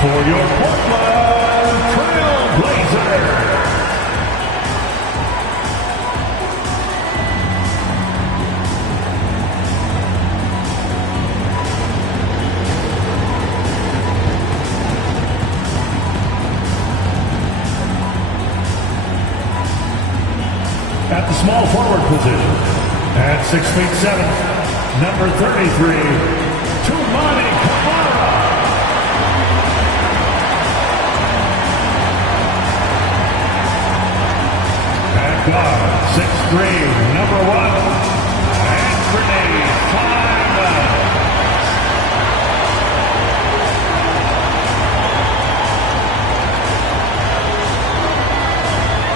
for your Portland Trail Blazers. At the small forward position, at 6'7", number 33, Tumani Kamara. At guard, 6'3", number 1, Anthony Simons.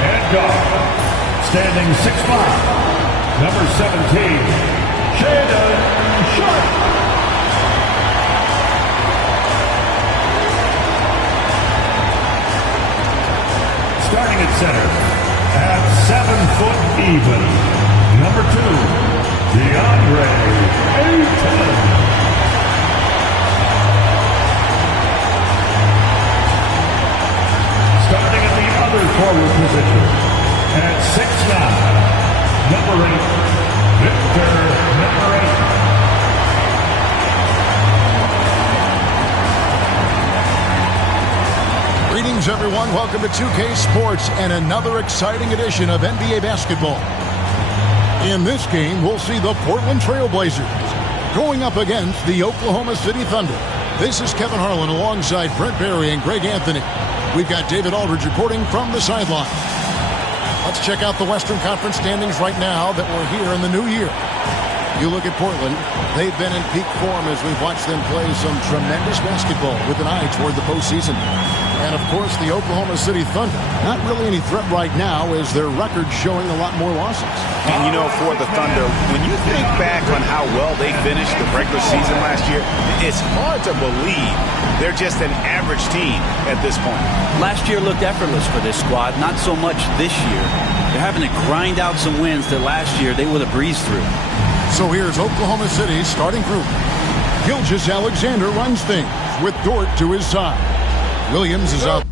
At guard, standing 6'5", number 17, Shaden Sharp. Starting at center, at 7 foot even, number 2, DeAndre Ayton. Starting at the other forward position, at 6'9", number 8, Victor number 8. Greetings, everyone. Welcome to 2K Sports and another exciting edition of NBA basketball. In this game, we'll see the Portland Trail Blazers going up against the Oklahoma City Thunder. This is Kevin Harlan alongside Brent Barry and Greg Anthony. We've got David Aldridge reporting from the sideline. Let's check out the Western Conference standings right now that we're here in the new year. You look at Portland, they've been in peak form as we've watched them play some tremendous basketball with an eye toward the postseason. And, of course, the Oklahoma City Thunder, not really any threat right now as their record showing a lot more losses. And, you know, for the Thunder, when you think back on how well they finished the regular season last year, it's hard to believe they're just an average team at this point. Last year looked effortless for this squad, not so much this year. They're having to grind out some wins that last year they would have breezed through. So here's Oklahoma City's starting group. Gilgeous-Alexander runs things with Dort to his side. Williams is out.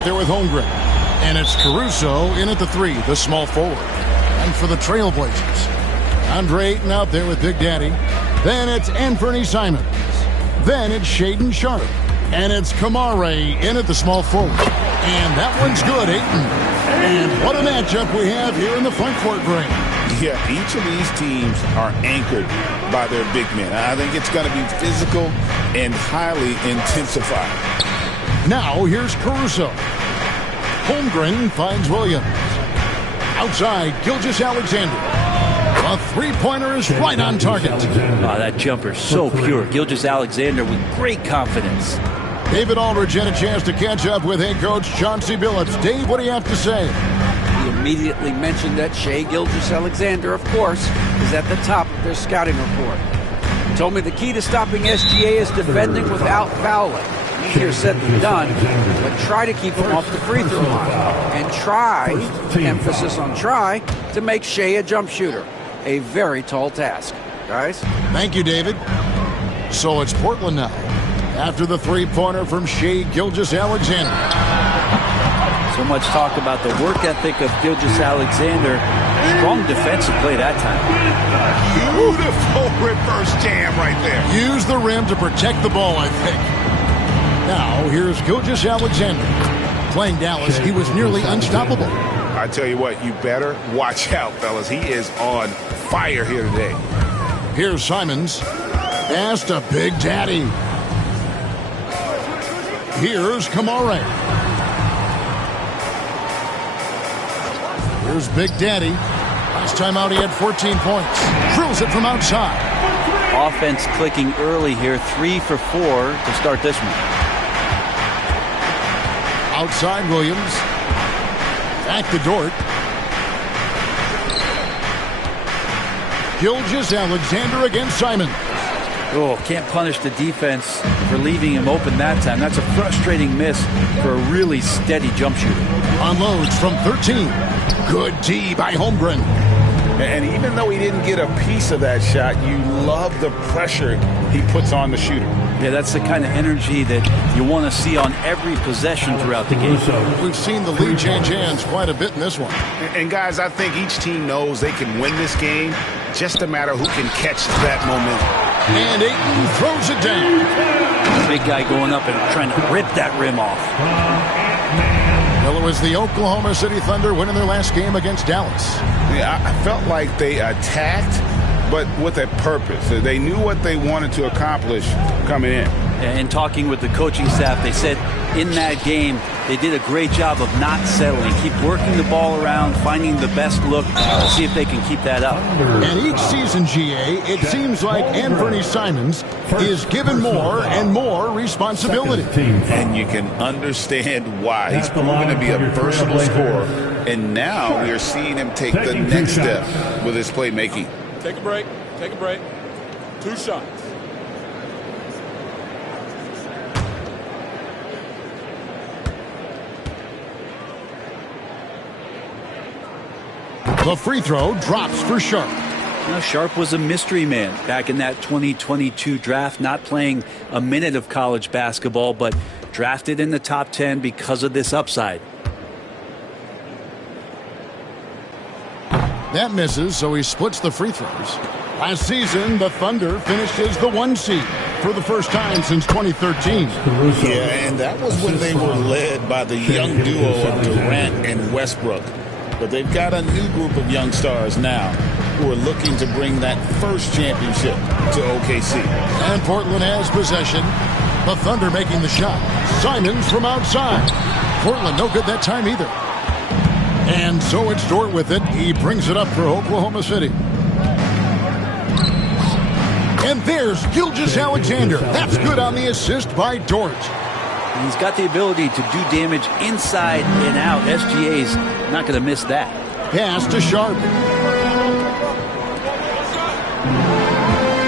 There with Holmgren. And it's Caruso in at the 3, the small forward. And for the Trailblazers, Andre Ayton out there with Big Daddy. Then it's Anthony Simons. Then it's Shaden Sharp. And it's Kamara in at the small forward. And that one's good, Ayton. And what a matchup we have here in the front court, Greg. Yeah, each of these teams are anchored by their big men. I think it's going to be physical and highly intensified. Now here's Caruso. Holmgren finds Williams. Outside, Gilgeous-Alexander. A three-pointer is right on target. Oh, that jumper's so pure. Gilgeous-Alexander with great confidence. David Aldridge had a chance to catch up with head coach Chauncey Billups. Dave, what do you have to say? He immediately mentioned that Shai Gilgeous-Alexander, of course, is at the top of their scouting report. He told me the key to stopping SGA is defending without fouling. Easier said than done, but try to keep him off the free throw line. And try, emphasis on try, to make Shai a jump shooter. A very tall task. guys. Thank you, David. So it's Portland now, after the three-pointer from Shai Gilgeous-Alexander. So much talk about the work ethic of Gilgeous-Alexander. Strong defensive play that time. Beautiful reverse jam right there. Use the rim to protect the ball, I think. Now, here's Gilgeous-Alexander. Playing Dallas, he was nearly unstoppable. I tell you what, you better watch out, fellas. He is on fire here today. Here's Simons. Pass to Big Daddy. Here's Kamare. Here's Big Daddy. Last time out, he had 14 points. Drills it from outside. Offense clicking early here. 3 for 4 to start this one. Outside Williams. Back to Dort. Gilgeous-Alexander against Simon. Oh, can't punish the defense for leaving him open that time. That's a frustrating miss for a really steady jump shooter. Unloads from 13. Good D by Holmgren. And even though he didn't get a piece of that shot, you love the pressure he puts on the shooter. Yeah, that's the kind of energy that you want to see on every possession throughout the game. We've seen the lead change hands quite a bit in this one. And guys, I think each team knows they can win this game. Just a matter who can catch that momentum. And Ayton throws it down. Big guy going up and trying to rip that rim off. Well, it was the Oklahoma City Thunder winning their last game against Dallas. Yeah, I felt like they attacked, but with a purpose. They knew what they wanted to accomplish coming in. And talking with the coaching staff, they said in that game they did a great job of not settling. Keep working the ball around, finding the best look. See if they can keep that up. And each season, GA, it seems like Anthony Simons is given more and more responsibility. And you can understand why. He's proven to be a versatile scorer. And now we are seeing him take the next step with his playmaking. Take a break. Take a break. 2 shots. The free throw drops for Sharp. Now, Sharp was a mystery man back in that 2022 draft, not playing a minute of college basketball, but drafted in the top 10 because of this upside. That misses, so he splits the free throws. Last season, the Thunder finished as the 1 seed for the first time since 2013. Yeah, and that was when they were led by the young duo of Durant and Westbrook. But they've got a new group of young stars now who are looking to bring that first championship to OKC. And Portland has possession. The Thunder making the shot. Simons from outside. Portland no good that time either. And so it's Dort with it. He brings it up for Oklahoma City. And there's Gilgeous-Alexander. That's good on the assist by Dort. He's got the ability to do damage inside and out. SGA's not going to miss that. Pass to Sharp.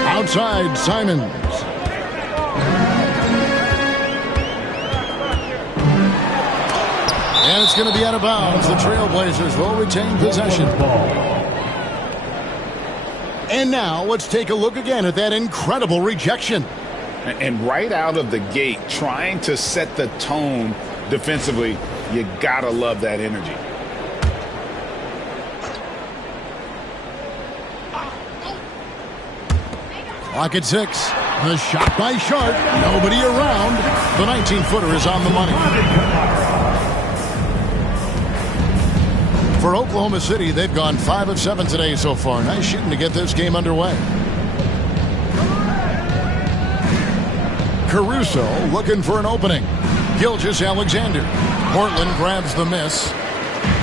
Outside, Simons. And it's going to be out of bounds. The Trailblazers will retain possession. And now let's take a look again at that incredible rejection. And right out of the gate, trying to set the tone defensively, you gotta love that energy. Clock at 6. The shot by Sharp. Nobody around. The 19-footer is on the money. For Oklahoma City, they've gone 5 of 7 today so far. Nice shooting to get this game underway. Caruso looking for an opening. Gilgeous-Alexander. Portland grabs the miss.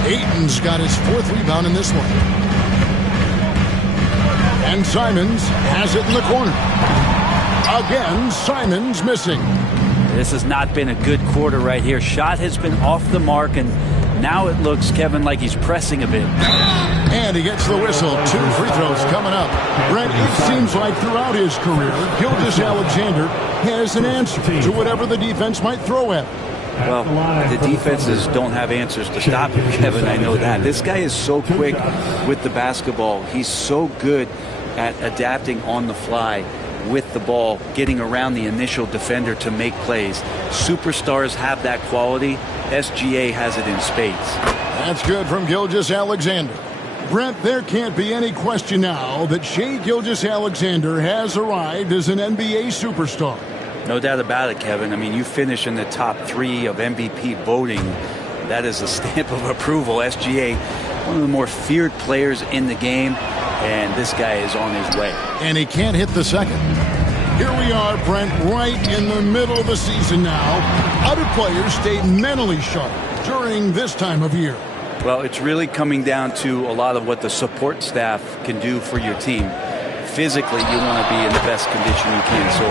Ayton's got his 4th rebound in this one. And Simons has it in the corner. Again, Simons missing. This has not been a good quarter right here. Shot has been off the mark, and now it looks, Kevin, like he's pressing a bit. And he gets the whistle. 2 free throws coming up. Brent, it seems like throughout his career, Gilgeous-Alexander has an answer to whatever the defense might throw at him. Well, the defenses don't have answers to stop him, Kevin. I know that. This guy is so quick with the basketball. He's so good at adapting on the fly with the ball, getting around the initial defender to make plays. Superstars have that quality. SGA has it in spades. That's good from Gilgeous-Alexander. Brent, there can't be any question now that Shai Gilgeous-Alexander has arrived as an NBA superstar. No doubt about it, Kevin. I mean, you finish in the top 3 of MVP voting. That is a stamp of approval. SGA, one of the more feared players in the game, and this guy is on his way. And he can't hit the second. Here we are, Brent, right in the middle of the season now. How do players stay mentally sharp during this time of year? Well, it's really coming down to a lot of what the support staff can do for your team. Physically, you want to be in the best condition you can. So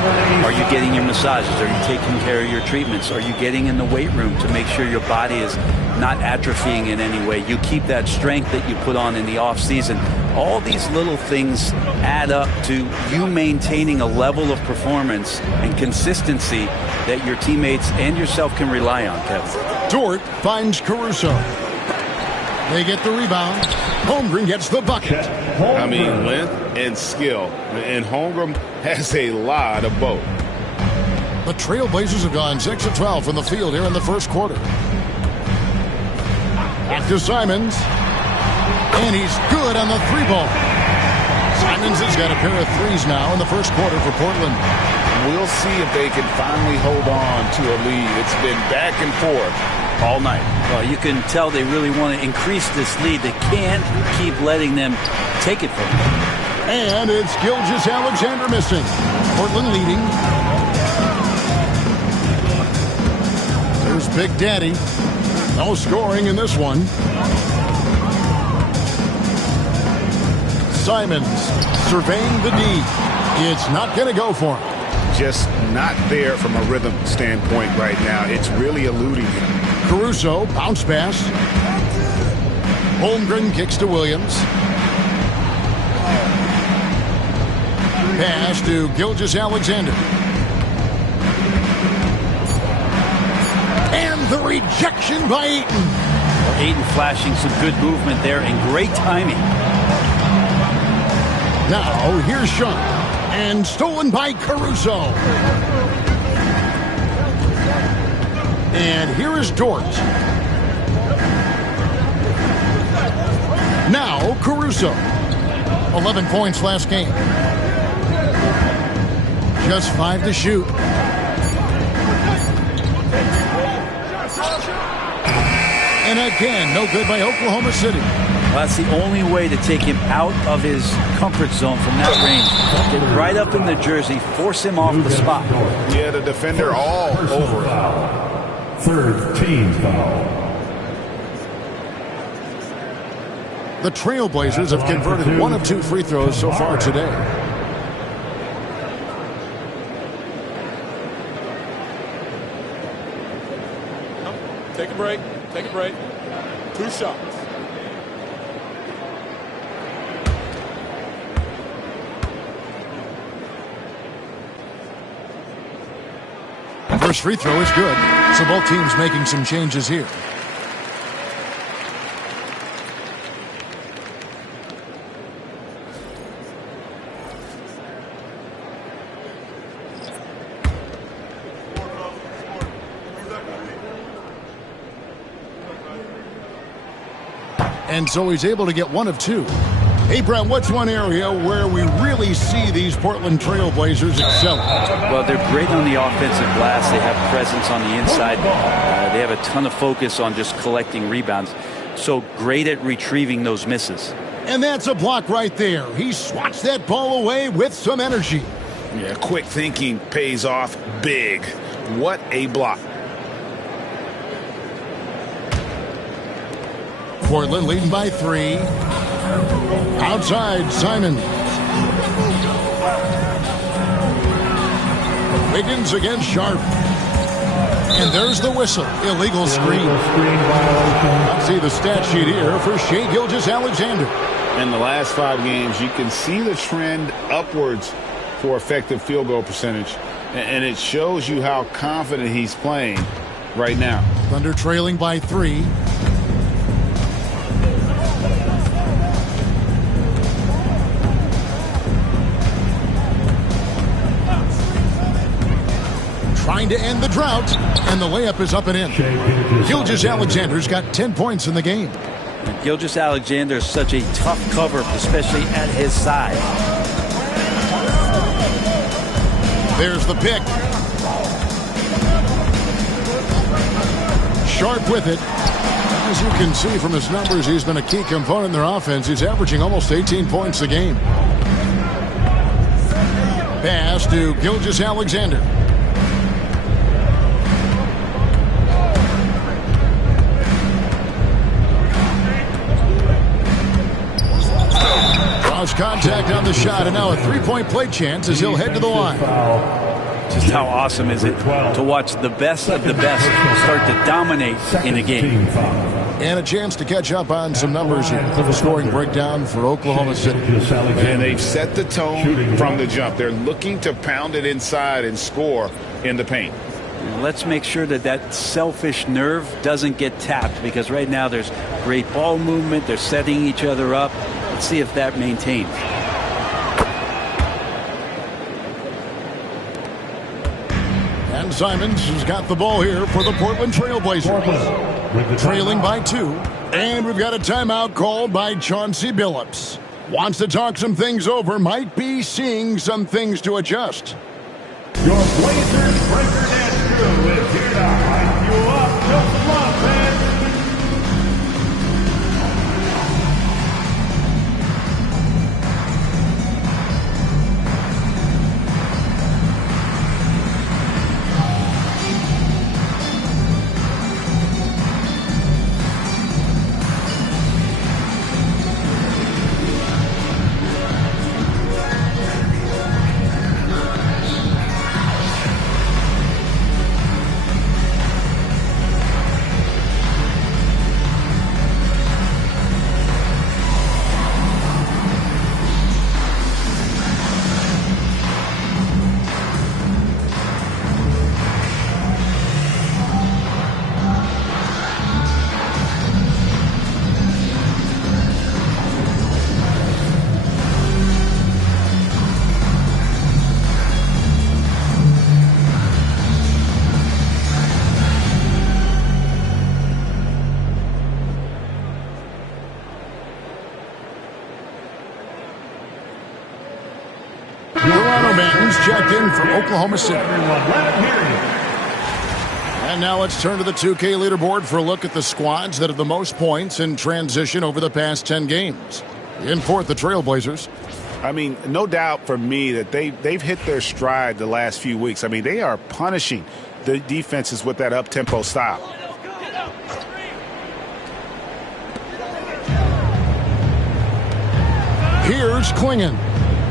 are you getting your massages? Are you taking care of your treatments? Are you getting in the weight room to make sure your body is not atrophying in any way? You keep that strength that you put on in the off season. All these little things add up to you maintaining a level of performance and consistency that your teammates and yourself can rely on, Kevin. Dort finds Caruso. They get the rebound. Holmgren gets the bucket. I mean, length and skill. And Holmgren has a lot of both. The Trailblazers have gone 6 of 12 from the field here in the first quarter. Back to Simons. And he's good on the 3-ball. Simons has got a pair of threes now in the first quarter for Portland. We'll see if they can finally hold on to a lead. It's been back and forth all night. Well, you can tell they really want to increase this lead. They can't keep letting them take it from them. And it's Gilgeous-Alexander missing. Portland leading. There's Big Daddy. No scoring in this one. Simons surveying the D. It's not going to go for him. Just not there from a rhythm standpoint right now. It's really eluding him. Caruso, bounce pass. Holmgren kicks to Williams. Pass to Gilgeous-Alexander. And the rejection by Ayton. Well, Ayton flashing some good movement there and great timing. Now, here's Sean. And stolen by Caruso. And here is Dort. Now, Caruso. 11 points last game. Just 5 to shoot. And again, no good by Oklahoma City. Well, that's the only way to take him out of his comfort zone from that range. Get right up in the jersey, force him off the spot. Yeah, the defender all over it. Third team foul. The Trailblazers have converted 1 of 2 free throws so far today. Take a break. Take a break. 2 shots. First free throw is good. So both teams making some changes here. And so he's able to get 1 of 2. Hey, Brent, what's one area where we really see these Portland Trailblazers excel? Well, they're great on the offensive glass. They have presence on the inside. They have a ton of focus on just collecting rebounds. So great at retrieving those misses. And that's a block right there. He swats that ball away with some energy. Yeah, quick thinking pays off big. What a block. Portland leading by 3. Outside, Simon. Wiggins against Sharp. And there's the whistle. Illegal screen. Let's see the stat sheet here for Shai Gilgeous-Alexander. In the last 5 games, you can see the trend upwards for effective field goal percentage. And it shows you how confident he's playing right now. Thunder trailing by 3. trying to end the drought, and the layup is up and in. Gilgeous-Alexander's got 10 points in the game. Gilgeous-Alexander is such a tough cover, especially at his side. There's the pick. Sharp with it. As you can see from his numbers, he's been a key component in their offense. He's averaging almost 18 points a game. Pass to Gilgeous-Alexander. Cross contact on the shot, and now a three-point play chance as he'll head to the line. Just how awesome is it to watch the best of the best start to dominate in a game. And a chance to catch up on some numbers here. The scoring breakdown for Oklahoma City. And they've set the tone from the jump. They're looking to pound it inside and score in the paint. Let's make sure that that selfish nerve doesn't get tapped, because right now there's great ball movement. They're setting each other up. Let's see if that maintains. And Simons has got the ball here for the Portland Trail Blazers. Trailing by 2. And we've got a timeout called by Chauncey Billups. Wants to talk some things over. Might be seeing some things to adjust. Your Blazers record and crew is here to hype you up. Just some love, man. Checked in for Oklahoma City. And now let's turn to the 2K leaderboard for a look at the squads that have the most points in transition over the past 10 games. In fourth, the Trailblazers. I mean, no doubt for me that they've hit their stride the last few weeks. I mean, they are punishing the defenses with that up-tempo style. Here's Klingon,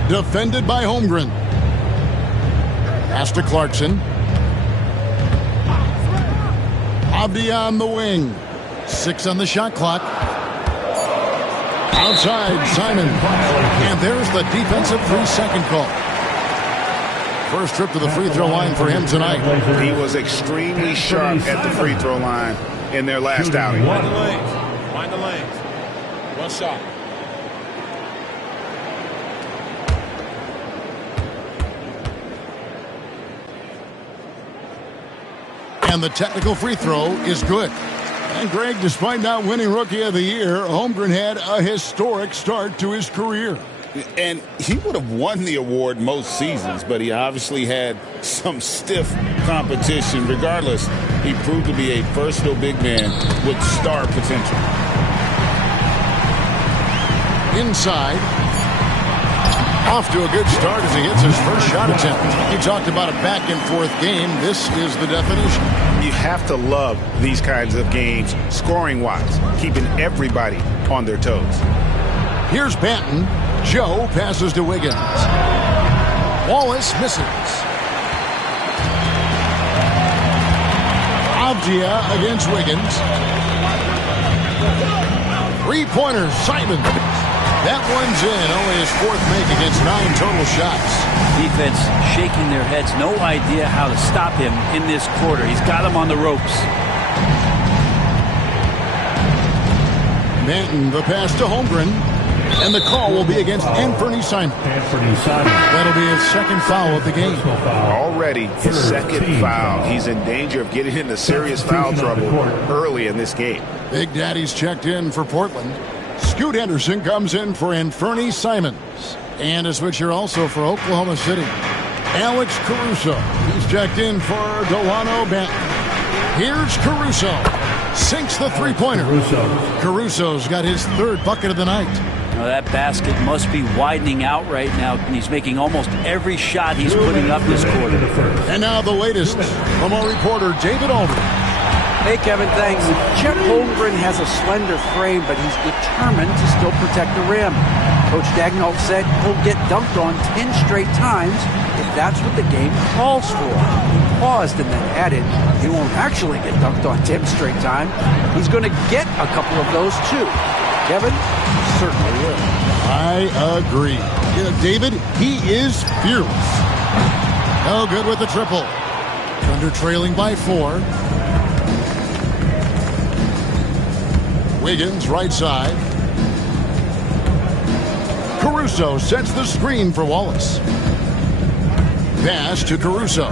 defended by Holmgren. Pass to Clarkson. Abdi on the wing. 6 on the shot clock. Outside, Simon. And there's the defensive 3-second call. First trip to the free throw line for him tonight. He was extremely sharp at the free throw line in their last outing. Mind the lanes. Mind the lanes. One shot. And the technical free throw is good. And Greg, despite not winning Rookie of the Year, Holmgren had a historic start to his career. And he would have won the award most seasons, but he obviously had some stiff competition. Regardless, he proved to be a versatile big man with star potential. Inside. Off to a good start as he hits his first shot attempt. He talked about a back-and-forth game. This is the definition. You have to love these kinds of games, scoring-wise, keeping everybody on their toes. Here's Banton. Joe passes to Wiggins. Wallace misses. Avdia against Wiggins. Three-pointer, Simon. That one's in. Only his fourth make against 9 total shots. Defense shaking their heads. No idea how to stop him in this quarter. He's got him on the ropes. Manton, the pass to Holmgren. And the call will be against Anthony Simon. That'll be his second foul of the game. Already his second foul. He's in danger of getting into serious foul trouble early in this game. Big Daddy's checked in for Portland. Scoot Henderson comes in for Anthony Simons. And a switcher also for Oklahoma City. Alex Caruso. He's checked in for Delano Banton. Here's Caruso. Sinks the three-pointer. Caruso's got his third bucket of the night. Now that basket must be widening out right now. He's making almost every shot he's putting up this quarter. And now the latest from our reporter, David Aldridge. Hey, Kevin, thanks. Chet Holmgren has a slender frame, but he's determined to still protect the rim. Coach Dagnall said he'll get dunked on 10 straight times if that's what the game calls for. He paused and then added, he won't actually get dunked on 10 straight times. He's going to get a couple of those, too. Kevin certainly will. I agree. David, he is fearless. No good with the triple. Thunder trailing by 4. Wiggins, right side. Caruso sets the screen for Wallace. Pass to Caruso.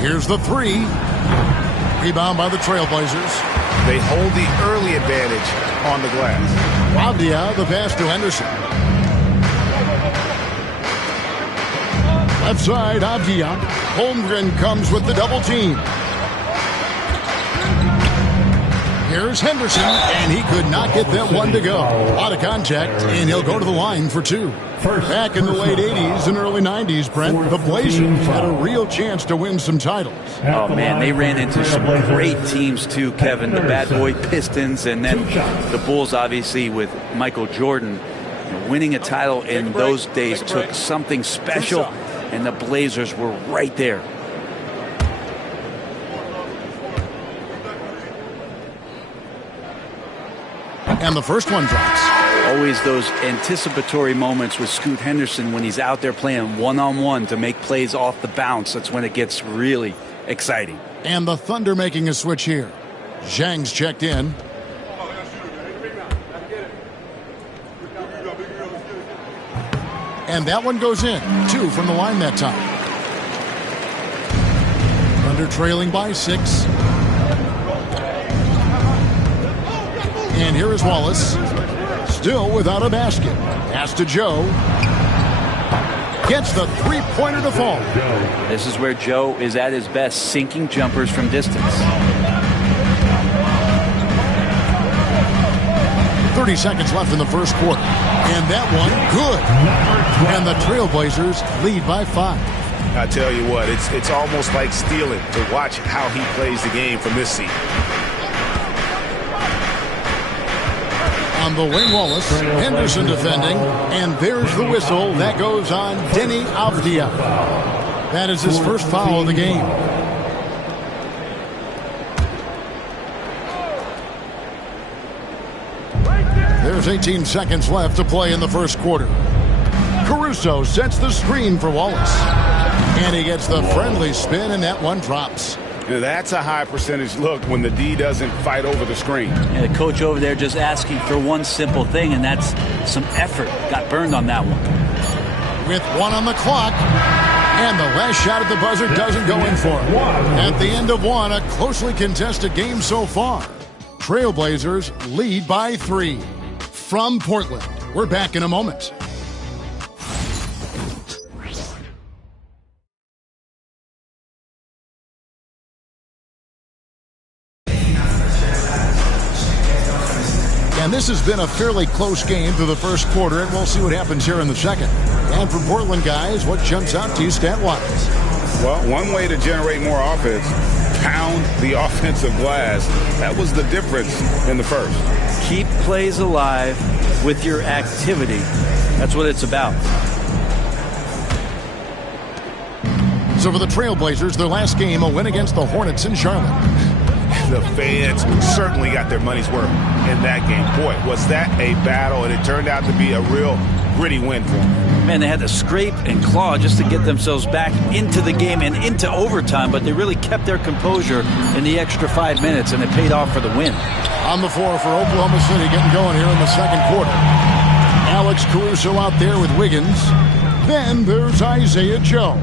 Here's the 3. Rebound by the Trailblazers. They hold the early advantage on the glass. Avdia, the pass to Henderson. Left side, Avdia. Holmgren comes with the double team. Here's Henderson, and he could not get that one to go. A lot of contact, and he'll go to the line for 2. Back in the late 80s and early 90s, Brent, the Blazers had a real chance to win some titles. Oh, man, they ran into some great teams, too, Kevin. The Bad Boy Pistons, and then the Bulls, obviously, with Michael Jordan. Winning a title in those days took something special, and the Blazers were right there. And the first one drops. Always those anticipatory moments with Scoot Henderson when he's out there playing one-on-one to make plays off the bounce. That's when it gets really exciting. And the Thunder making a switch here. Zhang's checked in. And that one goes in. 2 from the line that time. Thunder trailing by 6. And here is Wallace. Still without a basket. Pass to Joe. Gets the three-pointer to fall. This is where Joe is at his best, sinking jumpers from distance. 30 seconds left in the first quarter. And that one, good. And the Trailblazers lead by 5. I tell you what, it's almost like stealing to watch how he plays the game from this seat. On the wing, Wallace. Henderson defending. And there's the whistle. That goes on Denny Avdia. That is his first foul of the game. There's 18 seconds left to play in the first quarter. Caruso sets the screen for Wallace. And he gets the friendly spin, and that one drops. Now that's a high percentage look when the D doesn't fight over the screen. And the coach over there just asking for one simple thing, and that's some effort. Got burned on that one. With 1 on the clock, and the last shot at the buzzer doesn't go in for it. At the end of 1, a closely contested game so far. Trailblazers lead by 3. From Portland, we're back in a moment. And this has been a fairly close game through the first quarter, and we'll see what happens here in the second. And for Portland, guys, what jumps out to you stat-wise? Well, one way to generate more offense, pound the offensive glass. That was the difference in the first. Keep plays alive with your activity. That's what it's about. So for the Trailblazers, their last game, a win against the Hornets in Charlotte. The fans certainly got their money's worth in that game. Boy, was that a battle, and it turned out to be a real gritty win for them. Man, they had to scrape and claw just to get themselves back into the game and into overtime, but they really kept their composure in the extra 5 minutes, and it paid off for the win. On the floor for Oklahoma City, getting going here in the second quarter. Alex Caruso out there with Wiggins. Then there's Isaiah Joe.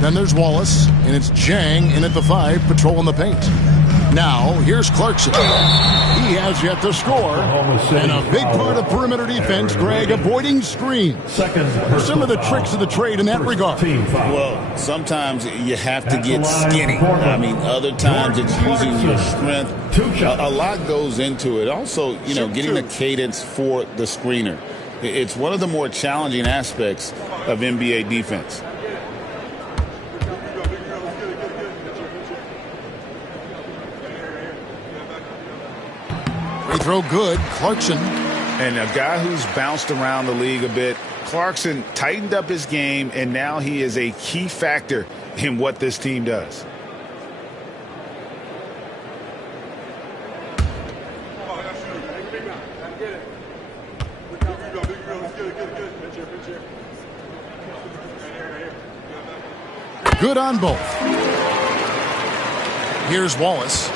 Then there's Wallace, and it's Jang in at the 5, patrolling the paint. Now, here's Clarkson. He has yet to score. And a big part of perimeter defense, Greg, avoiding screens. Some of the tricks of the trade in that regard. Well, sometimes you have to get skinny. I mean, other times it's using your strength. A lot goes into it. Also, getting the cadence for the screener. It's one of the more challenging aspects of NBA defense. Free throw good, Clarkson. And a guy who's bounced around the league a bit, Clarkson tightened up his game, and now he is a key factor in what this team does. Good on both. Here's Wallace.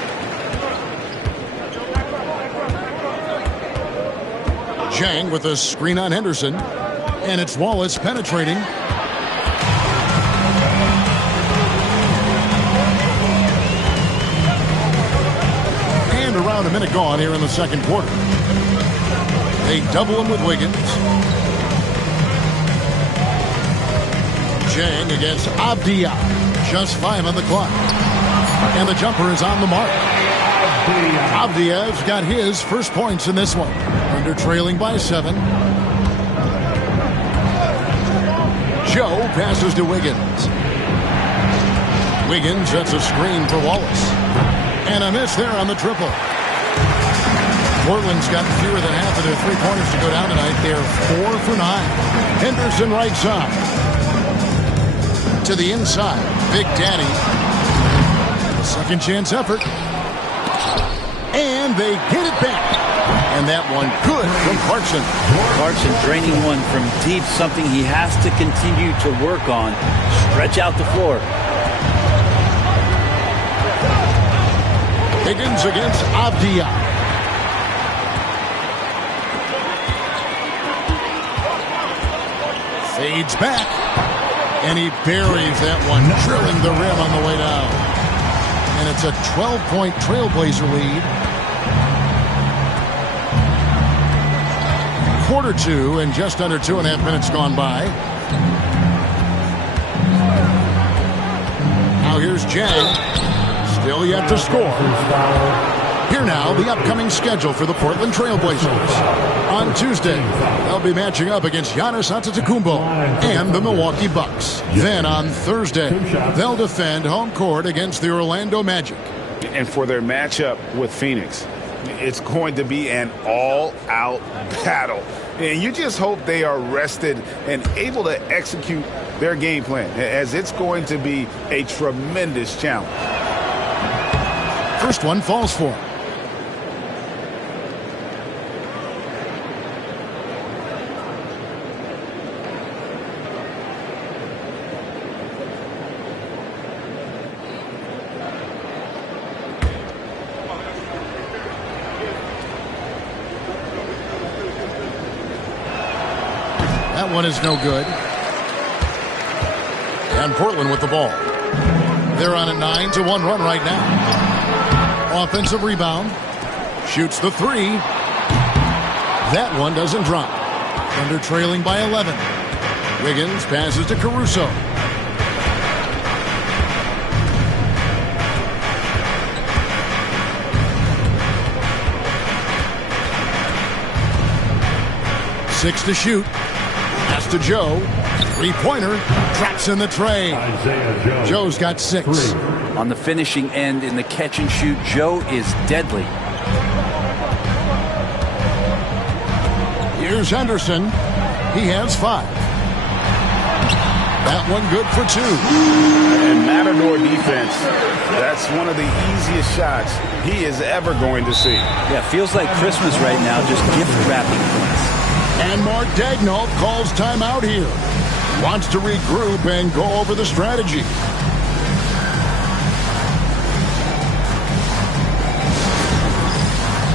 Jang with a screen on Henderson. And it's Wallace penetrating. And around a minute gone here in the second quarter. They double him with Wiggins. Jang against Abdia. Just 5 on the clock. And the jumper is on the mark. Abdia's got his first points in this one. Under trailing by 7. Joe passes to Wiggins. Wiggins sets a screen for Wallace. And a miss there on the triple. Portland's got fewer than half of their three-pointers to go down tonight. They're 4 for 9. Henderson right side. To the inside. Big Daddy. Second chance effort. And they get it back. And that one good from Clarkson. Clarkson draining one from deep, something he has to continue to work on. Stretch out the floor. Higgins against Abdia. Fades back. And he buries that one, drilling the rim on the way down. And it's a 12-point Trailblazer lead. Quarter 2 and just under 2.5 minutes gone by. Now here's Jang. Still yet to score. Here now, the upcoming schedule for the Portland Trailblazers. On Tuesday, they'll be matching up against Giannis Antetokounmpo and the Milwaukee Bucks. Then on Thursday, they'll defend home court against the Orlando Magic. And for their matchup with Phoenix, it's going to be an all-out battle. And you just hope they are rested and able to execute their game plan, as it's going to be a tremendous challenge. First one falls for him. That one is no good. And Portland with the ball. They're on a 9-1 run right now. Offensive rebound. Shoots the 3. That one doesn't drop. Under trailing by 11. Wiggins passes to Caruso. Six to shoot. Pass to Joe. Three-pointer. Traps in the tray. Joe's got 6. On the finishing end in the catch and shoot, Joe is deadly. Here's Henderson. He has 5. That one good for 2. And Matador defense, that's one of the easiest shots he is ever going to see. Yeah, feels like Christmas right now, just gift wrapping points. And Mark Daignault calls timeout here. Wants to regroup and go over the strategy.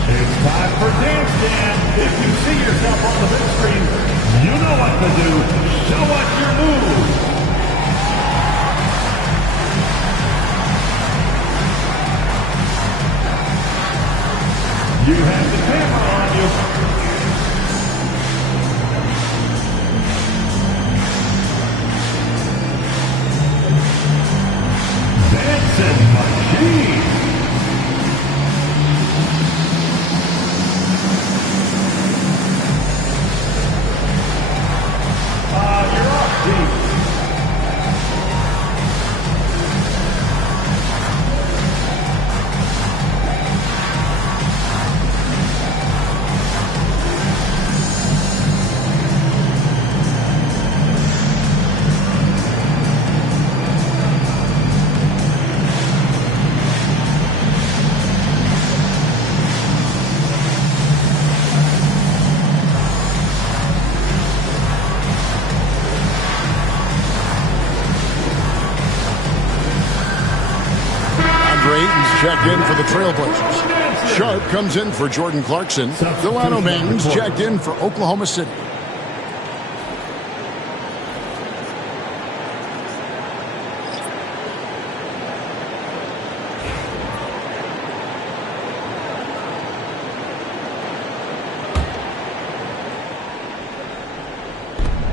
It's time for Dance Jam. If you see yourself on the big screen, you know what to do. Show us your moves. You have the camera on you. Dancing machine. You're off, Steve. Checked in for the Trailblazers. Sharp comes in for Jordan Clarkson. Delano Manton's checked in for Oklahoma City.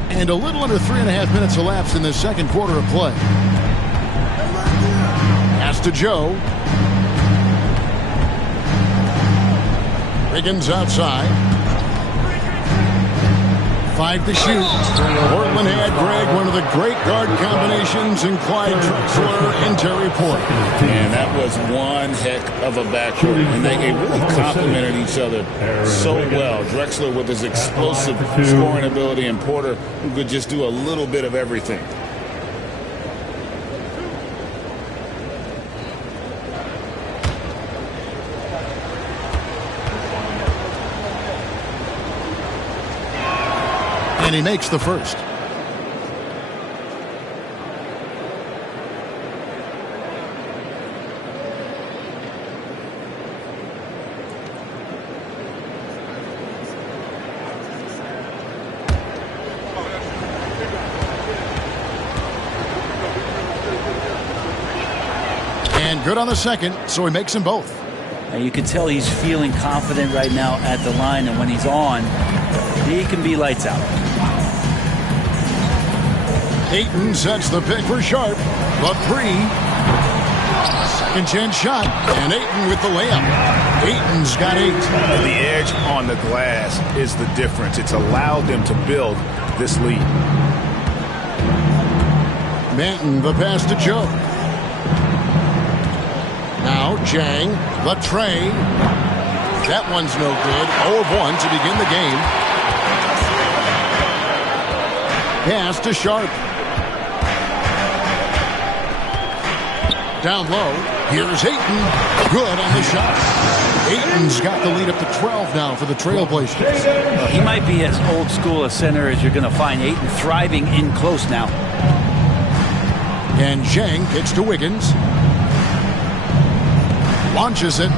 And a little under 3.5 minutes elapsed in the second quarter of play. Pass to Joe. Wiggins outside. 5 to shoot. Portland had, Greg, one of the great guard combinations in Clyde Drexler and Terry Porter. And that was one heck of a backcourt. And they really complemented each other so well. Drexler with his explosive scoring ability and Porter who could just do a little bit of everything. And he makes the first. And good on the second, so he makes them both. And you can tell he's feeling confident right now at the line, and when he's on, he can be lights out. Ayton sets the pick for Sharp. The three. Second chance shot. And Ayton with the layup. Ayton's got 8. The edge on the glass is the difference. It's allowed them to build this lead. Manton, the pass to Joe. Now Jang, the tray. That one's no good. 0 of 1 to begin the game. Pass to Sharp. Down low. Here's Ayton. Good on the shot. Ayton's got the lead up to 12 now for the Trailblazers. He might be as old school a center as you're going to find. Ayton thriving in close now. And Zhang kicks to Wiggins. Launches it.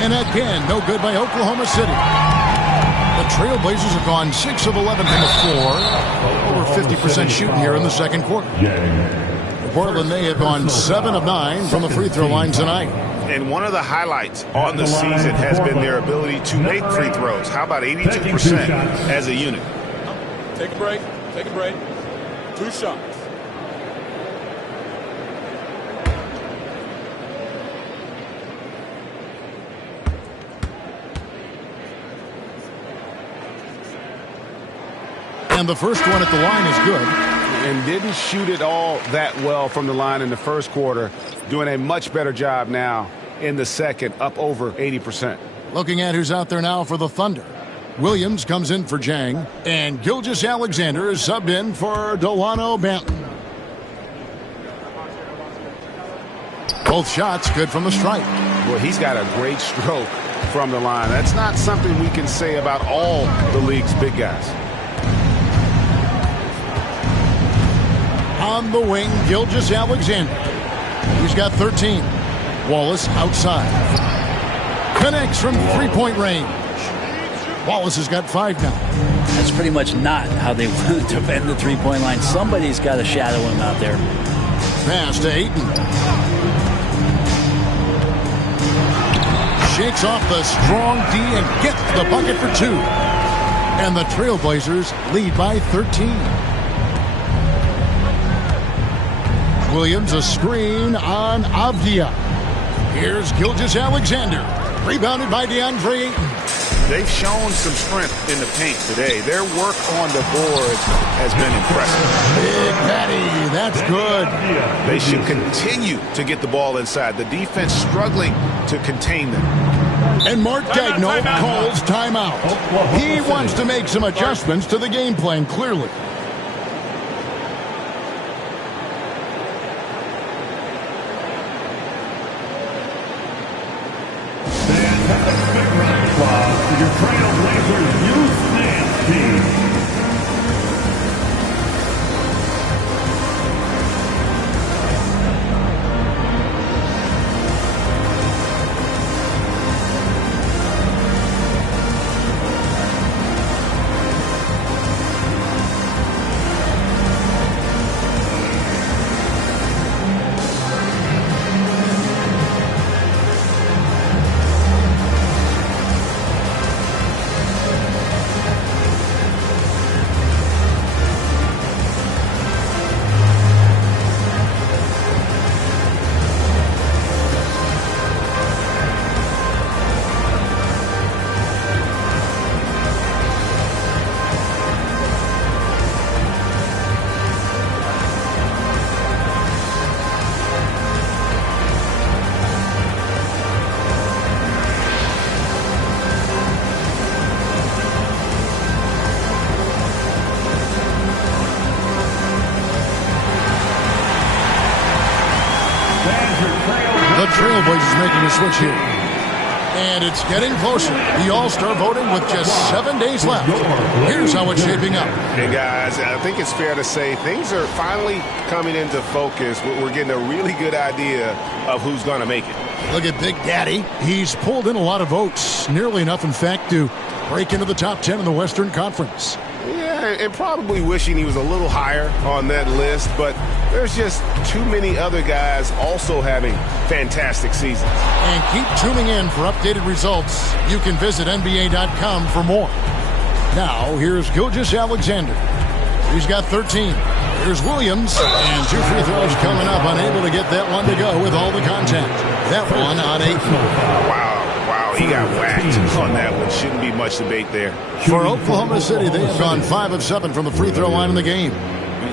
And again, no good by Oklahoma City. The Trailblazers have gone 6 of 11 from the floor. Over 50% shooting here in the second quarter. Portland, they have gone 7 of 9 from the free throw line tonight. And one of the highlights on the season has been their ability to make free throws. How about 82% as a unit? Take a break. Take a break. 2 shots. And the first one at the line is good. And didn't shoot it all that well from the line in the first quarter. Doing a much better job now in the second, up over 80%. Looking at who's out there now for the Thunder. Williams comes in for Jang. And Gilgeous-Alexander is subbed in for Delano Manton. Both shots good from the stripe. Well, he's got a great stroke from the line. That's not something we can say about all the league's big guys. On the wing, Gilgeous-Alexander. He's got 13. Wallace outside. Connects from three-point range. Wallace has got 5 now. That's pretty much not how they want to defend the three-point line. Somebody's got to shadow him out there. Pass to Ayton. Shakes off the strong D and gets the bucket for 2. And the Trailblazers lead by 13. Williams a screen on Avdia. Here's Gilgeous-Alexander. Rebounded by DeAndre Ayton. They've shown some strength in the paint today. Their work on the boards has been impressive. Big Patty, that's good. They should continue to get the ball inside. The defense struggling to contain them. And Mark Gagno calls timeout. He wants to make some adjustments to the game plan, clearly. Your Trailblazers Youth Dance Team. The Trailblazers making a switch here. And it's getting closer. The All-Star voting with just 7 days left. Here's how it's shaping up. Hey, guys, I think it's fair to say things are finally coming into focus. We're getting a really good idea of who's going to make it. Look at Big Daddy. He's pulled in a lot of votes. Nearly enough, in fact, to break into the top 10 in the Western Conference. Yeah, and probably wishing he was a little higher on that list, but there's just too many other guys also having fantastic seasons. And keep tuning in for updated results. You can visit NBA.com for more. Now, here's Gilgeous-Alexander. He's got 13. Here's Williams, and 2 free throws coming up. Unable to get that one to go with all the contact. That one on 8. Wow, he got whacked on that one. Shouldn't be much debate there. For Oklahoma City, they have gone 5 of 7 from the free throw line in the game.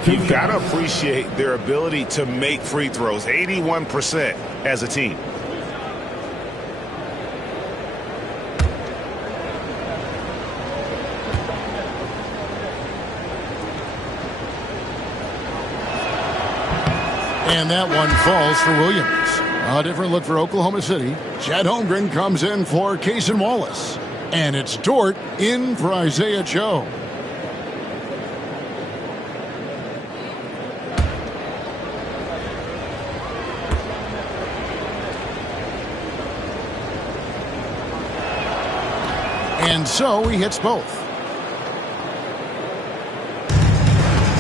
You've got to appreciate their ability to make free throws, 81% as a team. And that one falls for Williams. A different look for Oklahoma City. Chet Holmgren comes in for Cason Wallace. And it's Dort in for Isaiah Joe. And so he hits both.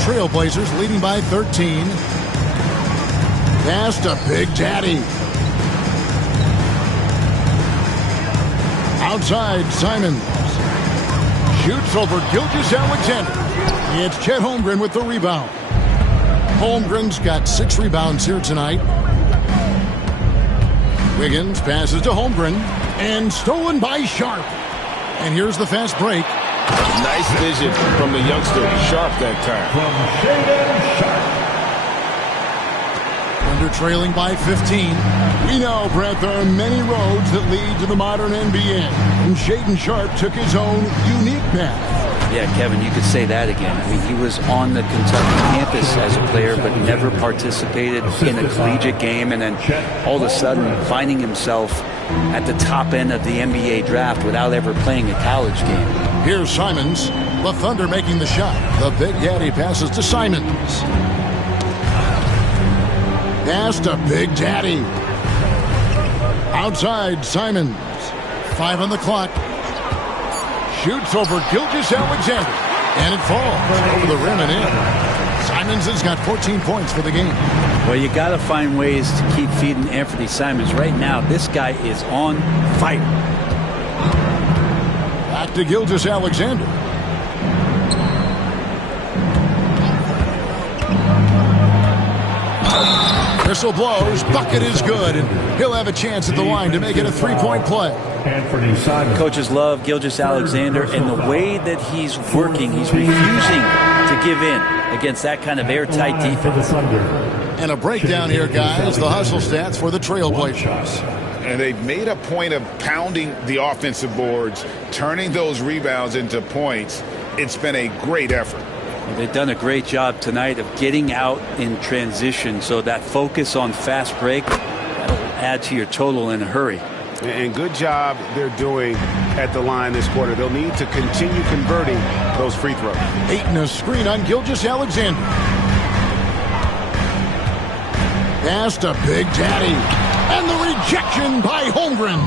Trailblazers leading by 13. Pass to Big Daddy. Outside, Simons. Shoots over Gilgeous-Alexander. It's Chet Holmgren with the rebound. Holmgren's got 6 rebounds here tonight. Wiggins passes to Holmgren. And stolen by Sharp. And here's the fast break. Nice vision from the youngster, Sharp, that time. From Shaden Sharp. Under trailing by 15. We know, Brett, there are many roads that lead to the modern NBA. And Shaden Sharp took his own unique path. Yeah, Kevin, you could say that again. I mean, he was on the Kentucky campus as a player, but never participated in a collegiate game, and then all of a sudden finding himself at the top end of the NBA draft without ever playing a college game. Here's Simons. The Thunder making the shot. The Big Daddy passes to Simons. Pass to Big Daddy. Outside, Simons. 5 on the clock. Shoots over Gilgeous-Alexander. And it falls over the rim and in. Simons has got 14 points for the game. Well, you got to find ways to keep feeding Anthony Simons. Right now, this guy is on fire. Back to Gilgeous-Alexander. Whistle blows. Bucket is good. And he'll have a chance at the line to make it a three-point play. Anthony Simons. Coaches love Gilgeous-Alexander, and the way that he's working, he's refusing to give in against that kind of airtight defense. And a breakdown here, guys. The hustle stats for the Trailblazers. And they've made a point of pounding the offensive boards, turning those rebounds into points. It's been a great effort. They've done a great job tonight of getting out in transition, so that focus on fast break, that'll add to your total in a hurry. And good job they're doing at the line this quarter. They'll need to continue converting those free throws. Ayton a screen on Gilgeous-Alexander. Pass to Big Daddy. And the rejection by Holmgren.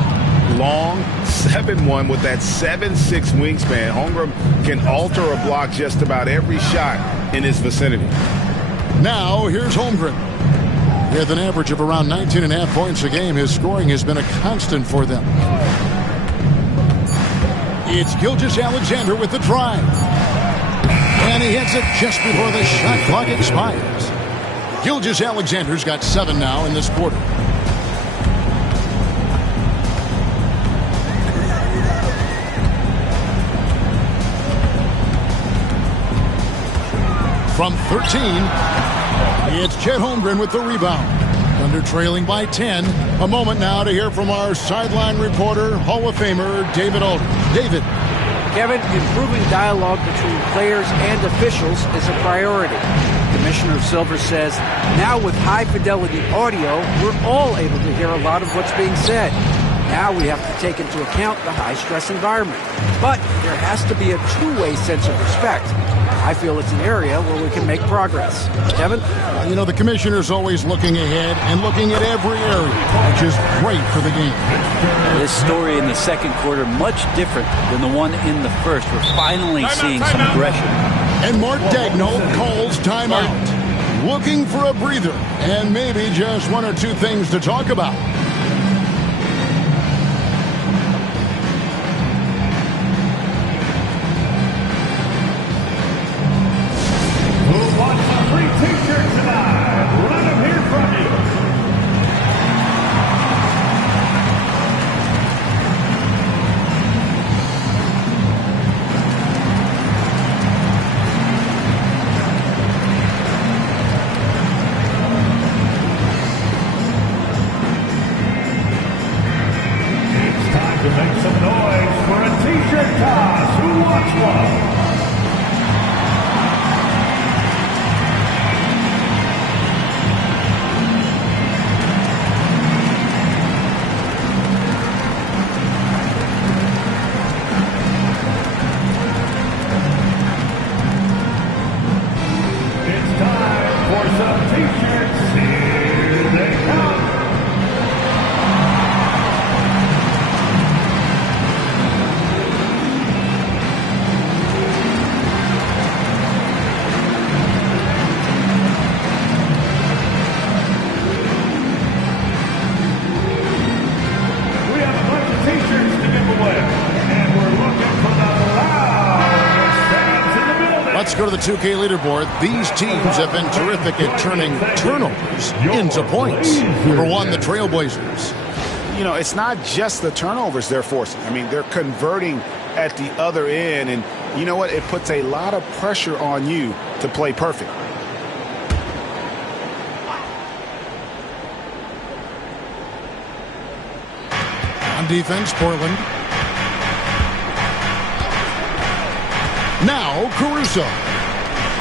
Long 7-1 with that 7'6" wingspan. Holmgren can alter a block just about every shot in his vicinity. Now here's Holmgren. With an average of around 19.5 points a game, his scoring has been a constant for them. It's Gilgeous-Alexander with the drive. And he hits it just before the shot clock expires. Gilgeous-Alexander's got 7 now in this quarter. From 13, it's Chet Holmgren with the rebound. Thunder trailing by 10. A moment now to hear from our sideline reporter, Hall of Famer David Aldridge. David. Kevin, improving dialogue between players and officials is a priority. Commissioner Silver says, now with high-fidelity audio, we're all able to hear a lot of what's being said. Now we have to take into account the high-stress environment. But there has to be a two-way sense of respect. I feel it's an area where we can make progress. Kevin? You know, the commissioner's always looking ahead and looking at every area, which is great for the game. This story in the second quarter, much different than the one in the first. We're finally seeing some aggression. And Mark Daigneault calls timeout. Looking for a breather and maybe just one or two things to talk about. T-shirt tonight. Let them hear from you. It's time to make some noise for a T-shirt toss. Who wants one? Let's go to the 2K leaderboard. These teams have been terrific at turning turnovers into points. Number 1, the Trailblazers. You know, it's not just the turnovers they're forcing. I mean, they're converting at the other end. And you know what? It puts a lot of pressure on you to play perfect. On defense, Portland. Now Caruso.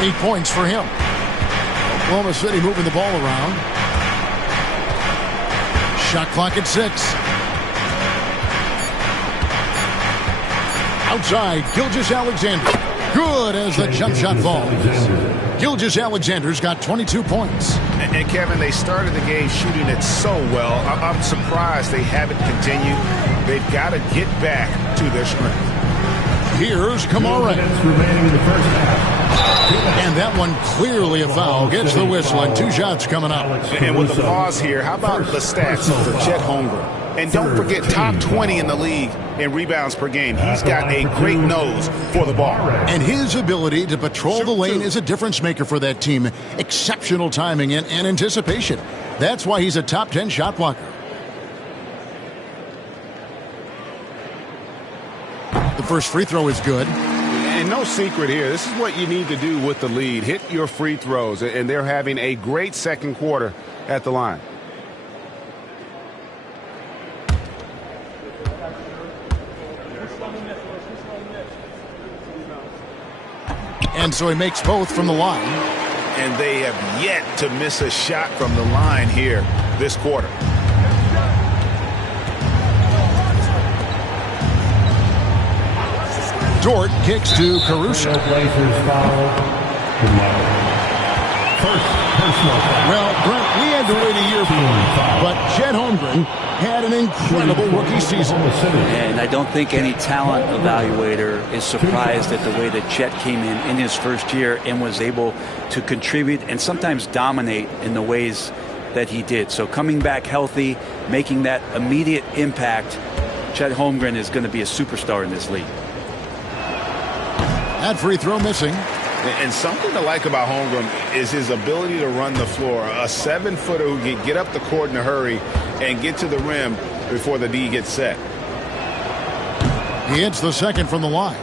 8 points for him. Oklahoma City moving the ball around. Shot clock at 6. Outside, Gilgeous-Alexander. Good as the jump shot falls. Gilgeous-Alexander's got 22 points. And Kevin, they started the game shooting it so well. I'm surprised they haven't continued. They've got to get back to their strength. Here's Kamara. And that one clearly a foul. Gets the whistle and 2 shots coming up. And with the pause here, how about the stats for Chet Holmgren? And don't forget, top 20 in the league in rebounds per game. He's got a great nose for the ball. And his ability to patrol the lane is a difference maker for that team. Exceptional timing and anticipation. That's why he's a top 10 shot blocker. The first free throw is good. And no secret here. This is what you need to do with the lead. Hit your free throws. And they're having a great second quarter at the line. And so he makes both from the line. And they have yet to miss a shot from the line here this quarter. Dort kicks to Caruso. Well, Brent, we had to wait a year for him, but Chet Holmgren had an incredible rookie season. And I don't think any talent evaluator is surprised at the way that Chet came in his first year and was able to contribute and sometimes dominate in the ways that he did. So coming back healthy, making that immediate impact, Chet Holmgren is going to be a superstar in this league. That free throw missing. And something to like about Holmgren is his ability to run the floor. A 7-footer who can get up the court in a hurry and get to the rim before the D gets set. He hits the second from the line.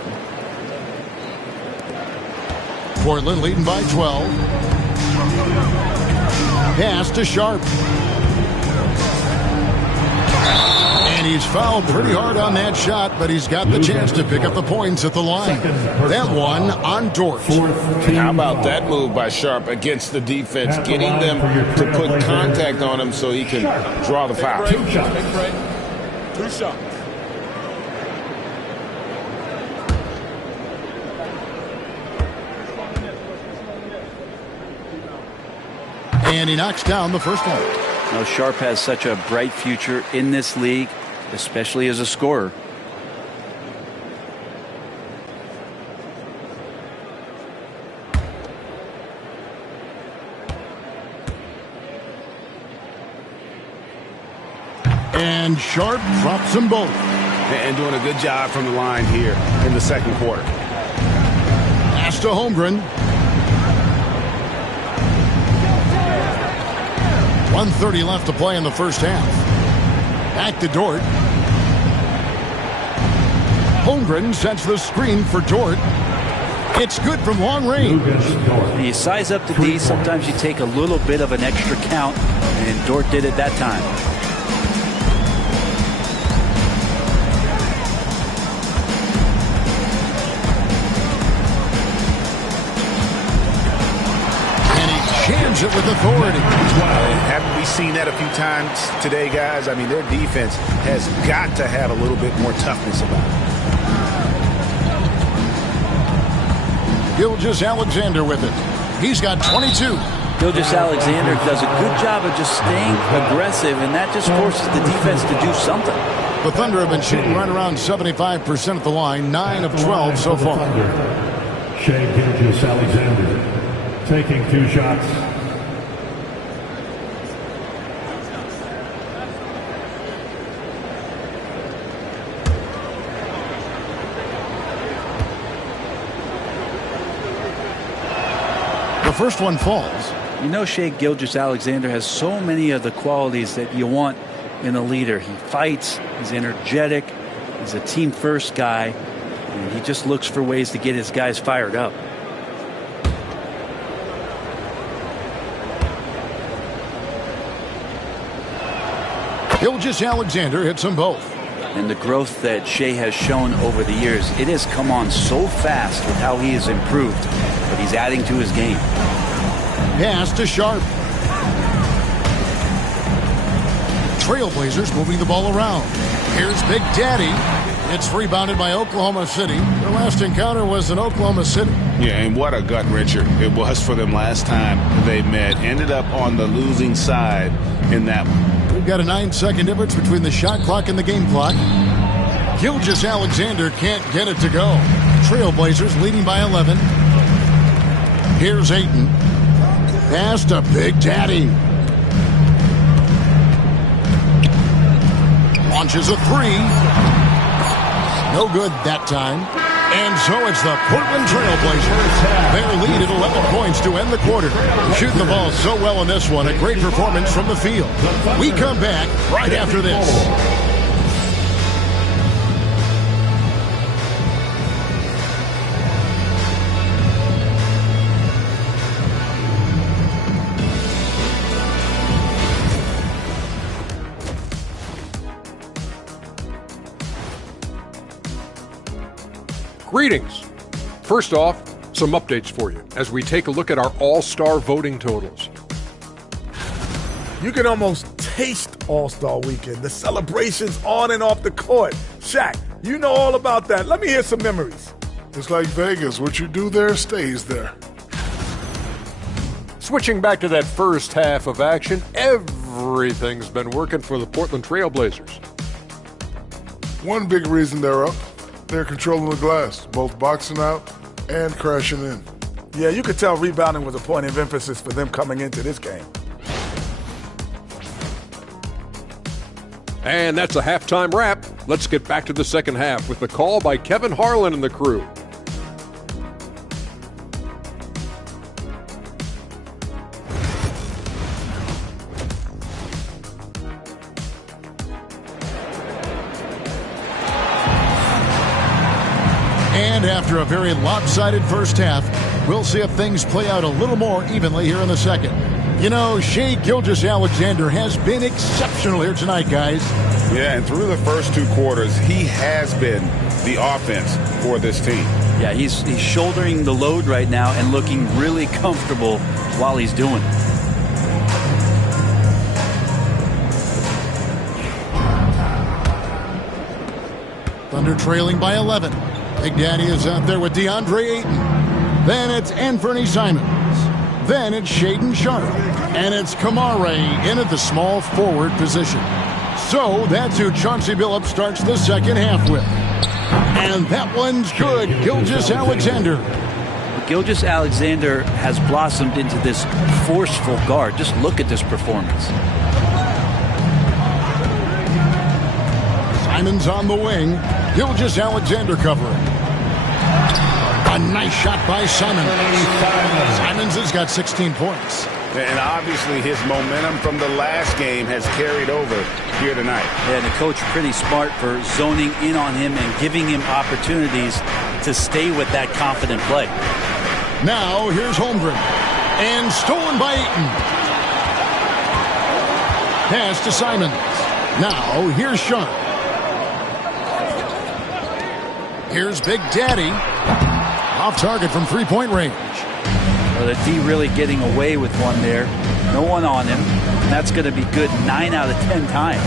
Portland leading by 12. Pass to Sharp. And he's fouled pretty hard on that shot, but he's got the chance to pick up the points at the line. That one on Dort. How about that move by Sharp against the defense, getting them to put contact on him so he can draw the foul. 2 shots. And he knocks down the first one. Now, Sharp has such a bright future in this league, especially as a scorer. And Sharp drops them both. And doing a good job from the line here in the second quarter. Pass to Holmgren. 1:30 left to play in the first half. Back to Dort. Holmgren sets the screen for Dort. It's good from long range. You size up the D, sometimes you take a little bit of an extra count, and Dort did it that time. Jams it with authority. Haven't we seen that a few times today, guys? I mean, their defense has got to have a little bit more toughness about it. Gilgeous-Alexander with it. He's got 22. Gilgeous-Alexander does a good job of just staying aggressive, and that just forces the defense to do something. The Thunder have been shooting right around 75% at the line, 9 of 12 so far. Shea Gilgeous-Alexander taking 2 shots. The first one falls. You know, Shea Gilgeous-Alexander has so many of the qualities that you want in a leader. He fights, he's energetic, he's a team-first guy, and he just looks for ways to get his guys fired up. Gilgeous-Alexander hits them both. and the growth that Shea has shown over the years, it has come on so fast with how he has improved, but he's adding to his game. Pass to Sharp. Trailblazers moving the ball around. Here's Big Daddy. It's rebounded by Oklahoma City. Their last encounter was in Oklahoma City. Yeah, and what a gut-wrencher it was for them last time they met. Ended up on the losing side in that one. We've got a 9-second difference between the shot clock and the game clock. Gilgeous-Alexander can't get it to go. Trailblazers leading by 11. Here's Ayton. Pass to Big Daddy. Launches a three. No good that time. And so it's the Portland Trailblazers. Their lead at 11 points to end the quarter. Shooting the ball so well in this one. A great performance from the field. We come back right after this. Greetings. First off, some updates for you as we take a look at our all-star voting totals. You can almost taste All-Star Weekend, the celebrations on and off the court. Shaq, you know all about that. Let me hear some memories. It's like Vegas. What you do there stays there. Switching back to that first half of action, everything's been working for the Portland Trailblazers. One big reason they're up, they're controlling the glass, both boxing out and crashing in. Yeah, you could tell rebounding was a point of emphasis for them coming into this game. And that's a halftime wrap. Let's get back to the second half with the call by Kevin Harlan and the crew. And after a very lopsided first half, we'll see if things play out a little more evenly here in the second. You know, Shea Gilgeous-Alexander has been exceptional here tonight, guys. Yeah, and through the first two quarters, he has been the offense for this team. Yeah, he's shouldering the load right now and looking really comfortable while he's doing it. Thunder trailing by 11. Big Daddy is out there with DeAndre Ayton. Then it's Anthony Simons. Then it's Shaedon Sharp. And it's Kamare in at the small forward position. So that's who Chauncey Billups starts the second half with. And that one's good. Gilgeous-Alexander. Gilgeous-Alexander has blossomed into this forceful guard. Just look at this performance. Simons on the wing. Gilgeous-Alexander covering. A nice shot by Simons. Simons has got 16 points. And obviously his momentum from the last game has carried over here tonight. Yeah, and the coach pretty smart for zoning in on him and giving him opportunities to stay with that confident play. Now here's Holmgren. And stolen by Ayton. Pass to Simons. Now here's Sharp. Here's Big Daddy. Off target from three-point range. Well, the D really getting away with one there. No one on him. And that's going to be good 9 out of 10 times.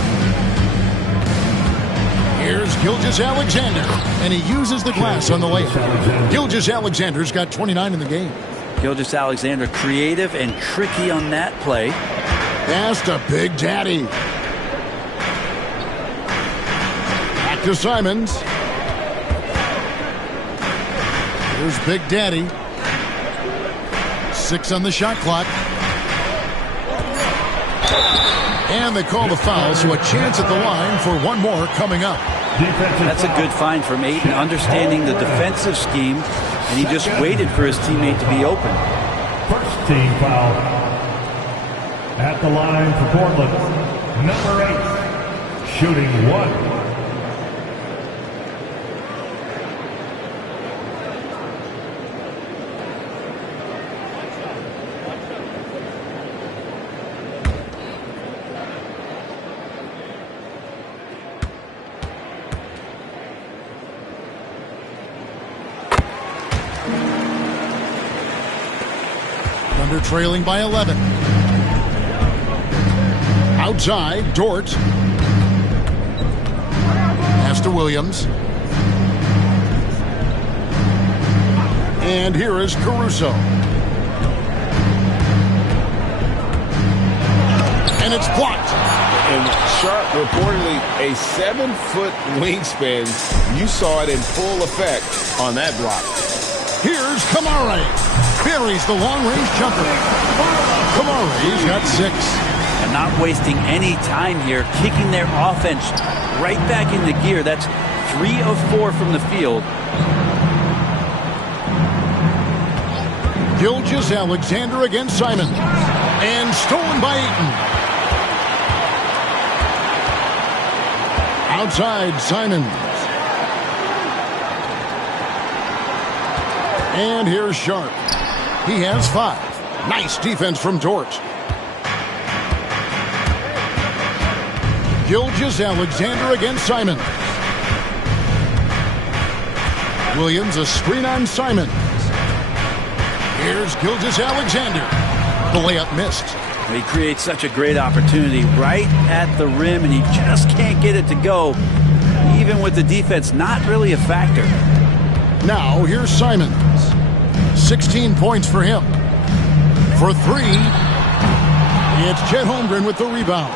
Here's Gilgeous-Alexander. And he uses the glass on the layup. Gilgeous-Alexander's got 29 in the game. Gilgeous-Alexander creative and tricky on that play. Pass to Big Daddy. Back to Simons. Here's Big Daddy. 6 on the shot clock. And they call the foul, so a chance at the line for one more coming up. That's a good find from Ayton, understanding the defensive scheme, and he just waited for his teammate to be open. First team foul. At the line for Portland, number 8, shooting 1. Alexander trailing by 11. Outside, Dort. Pass to Williams. And here is Caruso. And it's blocked. And Sharp reportedly a 7-foot wingspan. You saw it in full effect on that block. Here's Kamare. Buries the long-range jumper. Kamare's got 6. And not wasting any time here, kicking their offense right back into gear. That's 3 of 4 from the field. Gilgeous-Alexander against Simon. And stolen by Ayton. Outside, Simons. And here's Sharp. He has 5. Nice defense from Dort. Gilgeous-Alexander against Simon. Williams, a screen on Simon. Here's Gilgeous-Alexander. The layup missed. He creates such a great opportunity right at the rim, and he just can't get it to go. Even with the defense not really a factor. Now, here's Simons. 16 points for him. For 3, it's Chet Holmgren with the rebound.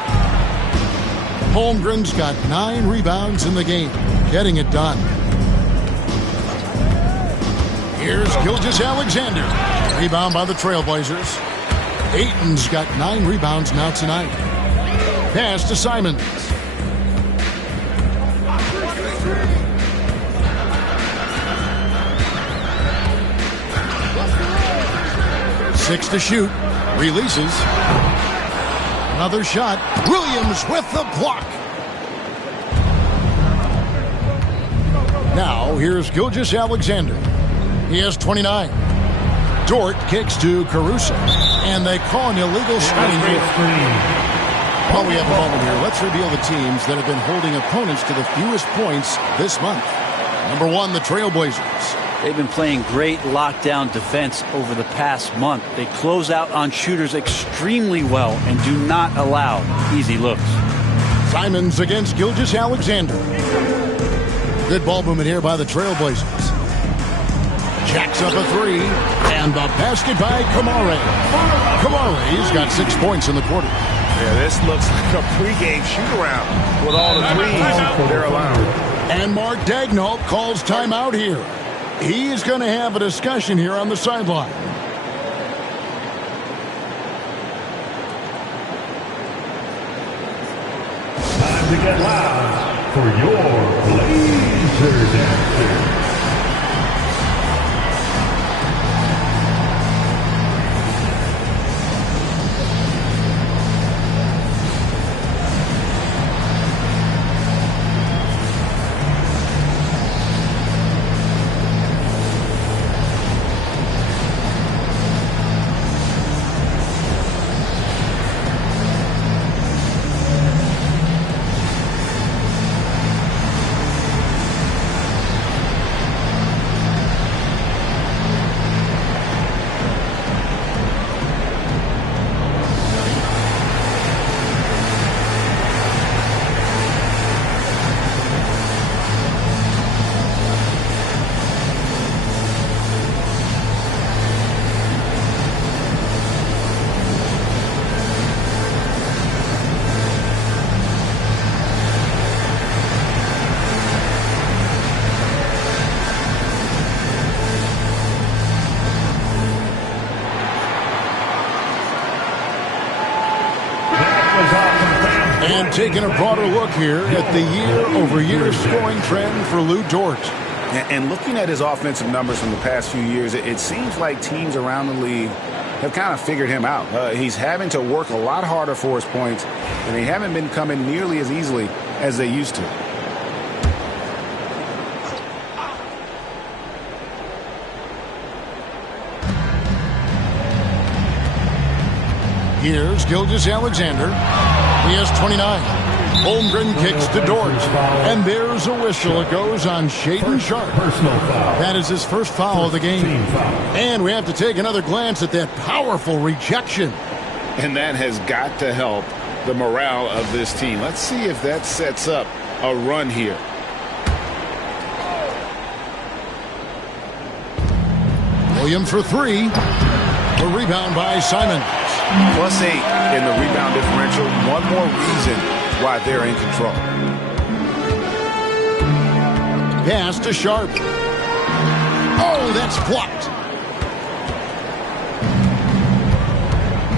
Holmgren's got 9 rebounds in the game, getting it done. Here's Gilgeous-Alexander. Rebound by the Trailblazers. Ayton's got 9 rebounds now tonight. Pass to Simons. Six to shoot. Releases. Another shot. Williams with the block. Now, here's Gilgeous-Alexander. He has 29. Dort kicks to Caruso. And they call an illegal screen here. While we have a moment here, let's reveal the teams that have been holding opponents to the fewest points this month. Number 1, the Trailblazers. They've been playing great lockdown defense over the past month. They close out on shooters extremely well and do not allow easy looks. Simons against Gilgeous-Alexander. Good ball movement here by the Trailblazers. Jacks up a 3, and the basket by Kamare. Kamare's got 6 points in the quarter. Yeah, this looks like a pregame shoot-around with all the threes they're allowing. And Mark Daigneault calls timeout here. He's going to have a discussion here on the sideline. Time to get loud for your Blazer Dancers. And taking a broader look here at the year-over-year scoring trend for Lou Dort. And looking at his offensive numbers from the past few years, it seems like teams around the league have kind of figured him out. He's having to work a lot harder for his points, and they haven't been coming nearly as easily as they used to. Here's Gilgeous-Alexander. He has 29. Holmgren kicks to Dort. And there's a whistle. It goes on Shaden Sharp. That is his first foul of the game. And we have to take another glance at that powerful rejection. And that has got to help the morale of this team. Let's see if that sets up a run here. Williams for three. The rebound by Simon. +8 in the rebound differential. One more reason why they're in control. Pass to Sharp. Oh, that's blocked.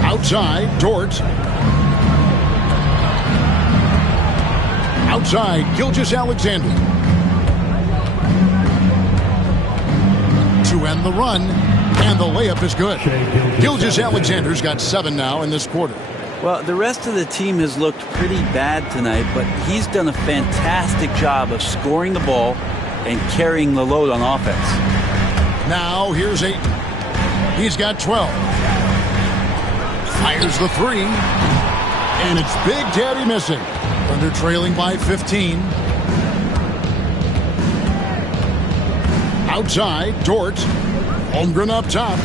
Outside, Dort. Outside, Gilgeous-Alexander. To end the run, and the layup is good. Gilgeous-Alexander's got 7 now in this quarter. Well, the rest of the team has looked pretty bad tonight, but he's done a fantastic job of scoring the ball and carrying the load on offense. Now, here's Ayton. He's got 12. Fires the three. And it's Big Daddy missing. Thunder trailing by 15. Outside, Dort. Holmgren up top.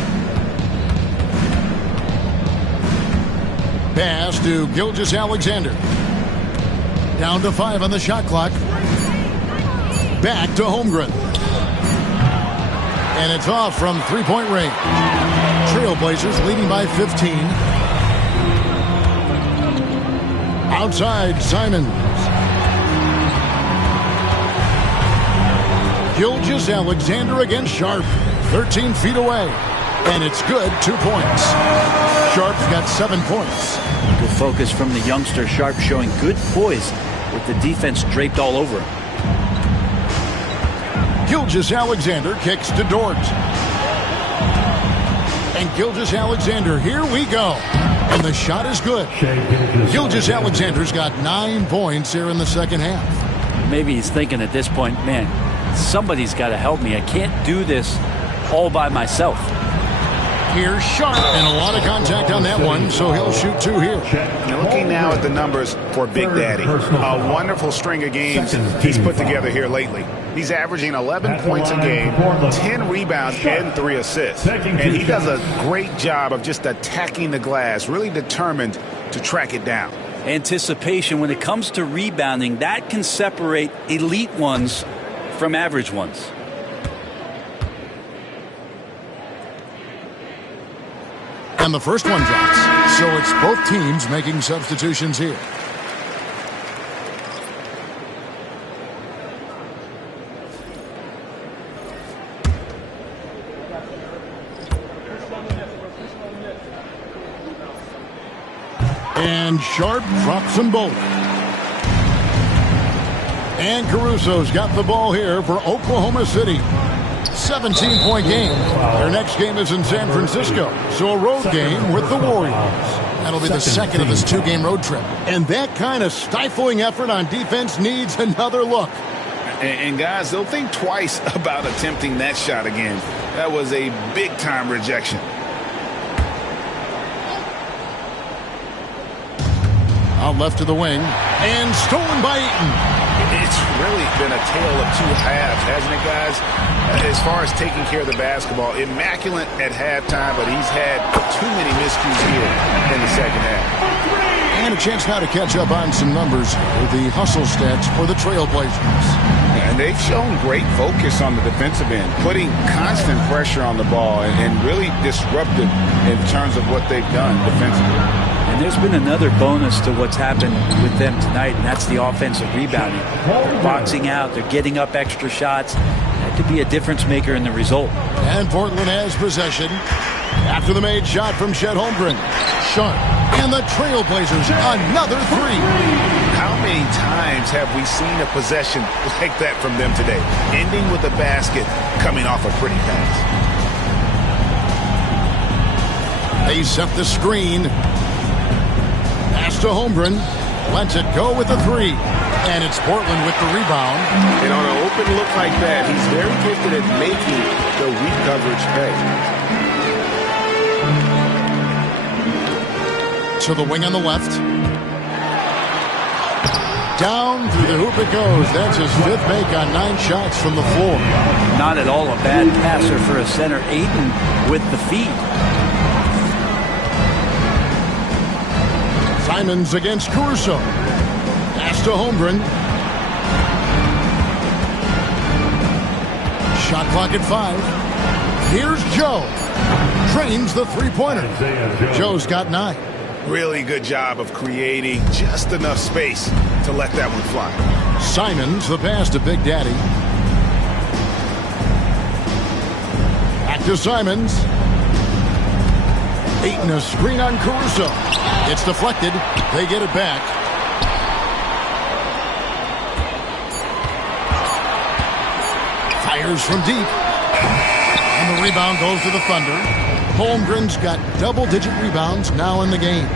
Pass to Gilgeous-Alexander. Down to 5 on the shot clock. Back to Holmgren. And it's off from three-point range. Trailblazers leading by 15. Outside, Simons. Gilgeous-Alexander against Sharp. 13 feet away. And it's good, 2 points. Sharp's got 7 points. Good focus from the youngster. Sharp showing good poise with the defense draped all over him. Gilgeous-Alexander kicks to Dort. And Gilgeous-Alexander, here we go. And the shot is good. Gilgeous-Alexander's got 9 points here in the second half. Maybe he's thinking at this point, man, somebody's got to help me. I can't do this all by myself. Here's Sharp, and a lot of contact on that one, so he'll shoot 2 here. Now looking now at the numbers for Big Daddy, a wonderful string of games he's put together here lately. He's averaging 11 points a game, 10 rebounds, and 3 assists. And he does a great job of just attacking the glass, really determined to track it down. Anticipation, when it comes to rebounding, that can separate elite ones from average ones. And the first one drops. So it's both teams making substitutions here. And Sharp drops them both. And Caruso's got the ball here for Oklahoma City. 17-point game. Their next game is in San Francisco, so a road game with the Warriors. That'll be the second of this 2-game road trip. And that kind of stifling effort on defense needs another look. And guys, they'll think twice about attempting that shot again. That was a big-time rejection. Out left to the wing. And stolen by Ayton. It's really been a tale of 2 halves, hasn't it, guys? As far as taking care of the basketball, immaculate at halftime, but he's had too many miscues here in the second half. And a chance now to catch up on some numbers with the hustle stats for the Trailblazers. And they've shown great focus on the defensive end, putting constant pressure on the ball and really disruptive in terms of what they've done defensively. And there's been another bonus to what's happened with them tonight, and that's the offensive rebounding. They're boxing out, they're getting up extra shots. That could be a difference maker in the result. And Portland has possession after the made shot from Chet Holmgren. Sharp. And the Trailblazers, another 3. How many times have we seen a possession like that from them today? Ending with a basket, coming off a pretty pass. They set the screen. Pass to Holmgren. Lets it go with the 3. And it's Portland with the rebound. And on an open look like that, he's very gifted at making the weak coverage pay. To the wing on the left. Down through the hoop it goes. That's his 5th make on 9 shots from the floor. Not at all a bad passer for a center. Ayton with the feet. Simons against Caruso. Pass to Holmgren. Shot clock at 5. Here's Joe. Trains the three-pointer. Joe's got 9. Really good job of creating just enough space to let that one fly. Simons, the pass to Big Daddy. Back to Simons. Ayton a screen on Caruso. It's deflected. They get it back. Fires from deep. And the rebound goes to the Thunder. Holmgren's got double-digit rebounds now in the game.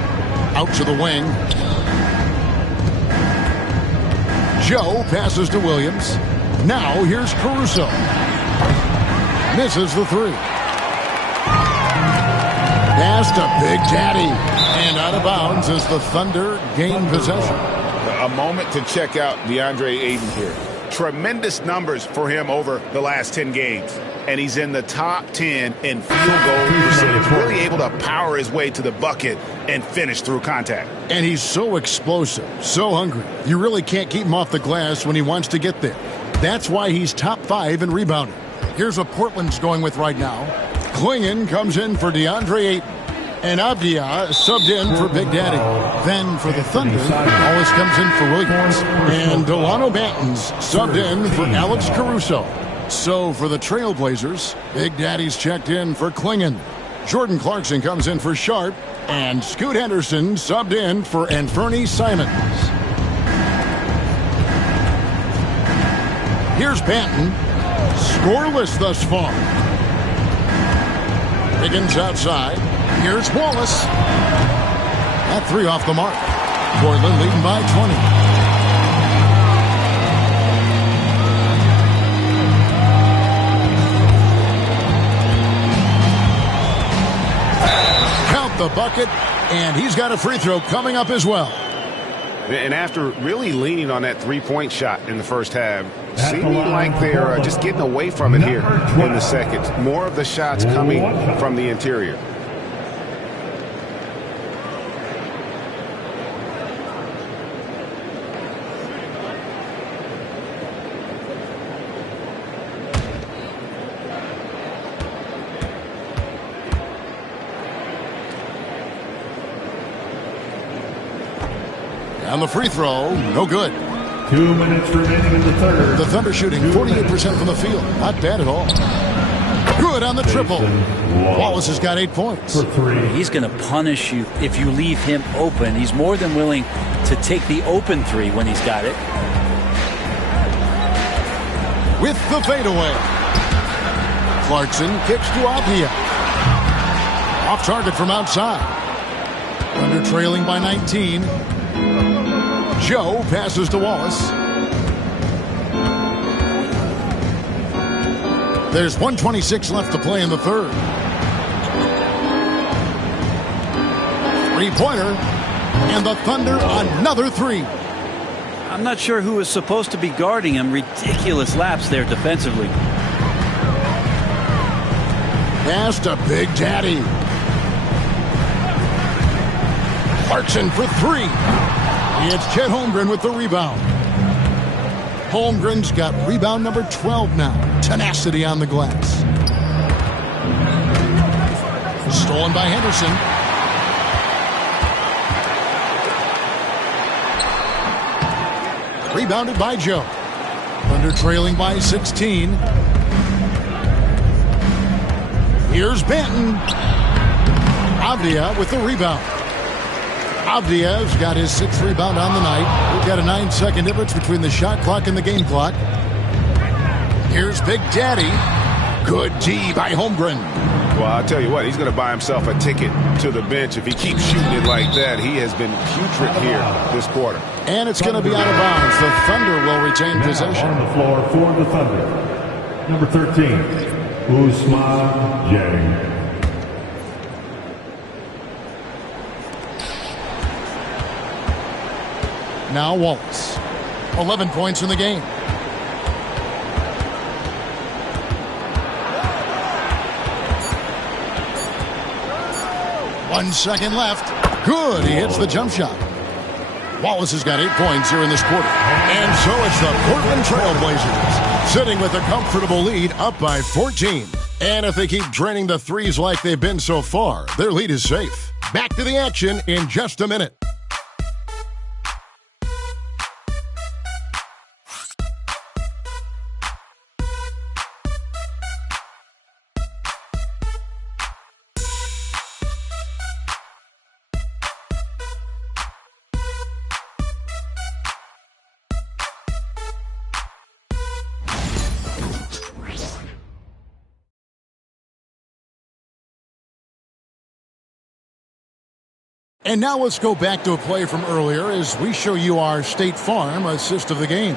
Out to the wing. Joe passes to Williams. Now here's Caruso. Misses the 3. Pass to Big Daddy. And out of bounds as the Thunder gain possession. A moment to check out DeAndre Ayton here. Tremendous numbers for him over the last 10 games. And he's in the top 10 in field goal percentage. Really able to power his way to the bucket and finish through contact. And he's so explosive, so hungry. You really can't keep him off the glass when he wants to get there. That's why he's top 5 in rebounding. Here's what Portland's going with right now. Klingon comes in for DeAndre Ayton. And Avdia subbed in for Big Daddy. Then for the Thunder, Wallace comes in for Williams. And Delano Banton's subbed in for Alex Caruso. So for the Trailblazers, Big Daddy's checked in for Klingon. Jordan Clarkson comes in for Sharp. And Scoot Henderson subbed in for Anferny Simons. Here's Banton. Scoreless thus far. Higgins outside. Here's Wallace. That 3 off the mark. Portland leading by 20. Count the bucket, and he's got a free throw coming up as well. And after really leaning on that three-point shot in the first half, seeming like they're just getting away from it here in the second. More of the shots coming from the interior. On the free throw, no good. 2 minutes remaining in the third. The Thunder shooting 48% from the field. Not bad at all. Good on the triple. Wallace has got 8 points. For 3. He's going to punish you if you leave him open. He's more than willing to take the open 3 when he's got it. With the fadeaway. Clarkson kicks to Avdia. Off target from outside. Thunder trailing by 19. Joe passes to Wallace. There's 1:26 left to play in the third. 3-pointer. And the Thunder another 3. I'm not sure who is supposed to be guarding him. Ridiculous lapse there defensively. Pass to Big Daddy. Clarkson for 3. It's Chet Holmgren with the rebound. Holmgren's got rebound number 12 now. Tenacity on the glass. Stolen by Henderson. Rebounded by Joe. Thunder trailing by 16. Here's Banton. Avdia with the rebound. Avdia's got his 6th rebound on the night. We've got a 9-second difference between the shot clock and the game clock. Here's Big Daddy. Good D by Holmgren. Well, I'll tell you what, he's going to buy himself a ticket to the bench if he keeps shooting it like that. He has been putrid here this quarter. And it's going to be out of bounds. The Thunder will retain possession. On the floor for the Thunder. Number 13, Ousmane Dieng. Now Wallace. 11 points in the game. One second left. Good. He hits the jump shot. Wallace has got 8 points here in this quarter. And so it's the Portland Trail Blazers sitting with a comfortable lead up by 14. And if they keep draining the threes like they've been so far, their lead is safe. Back to the action in just a minute. And now let's go back to a play from earlier as we show you our State Farm assist of the game.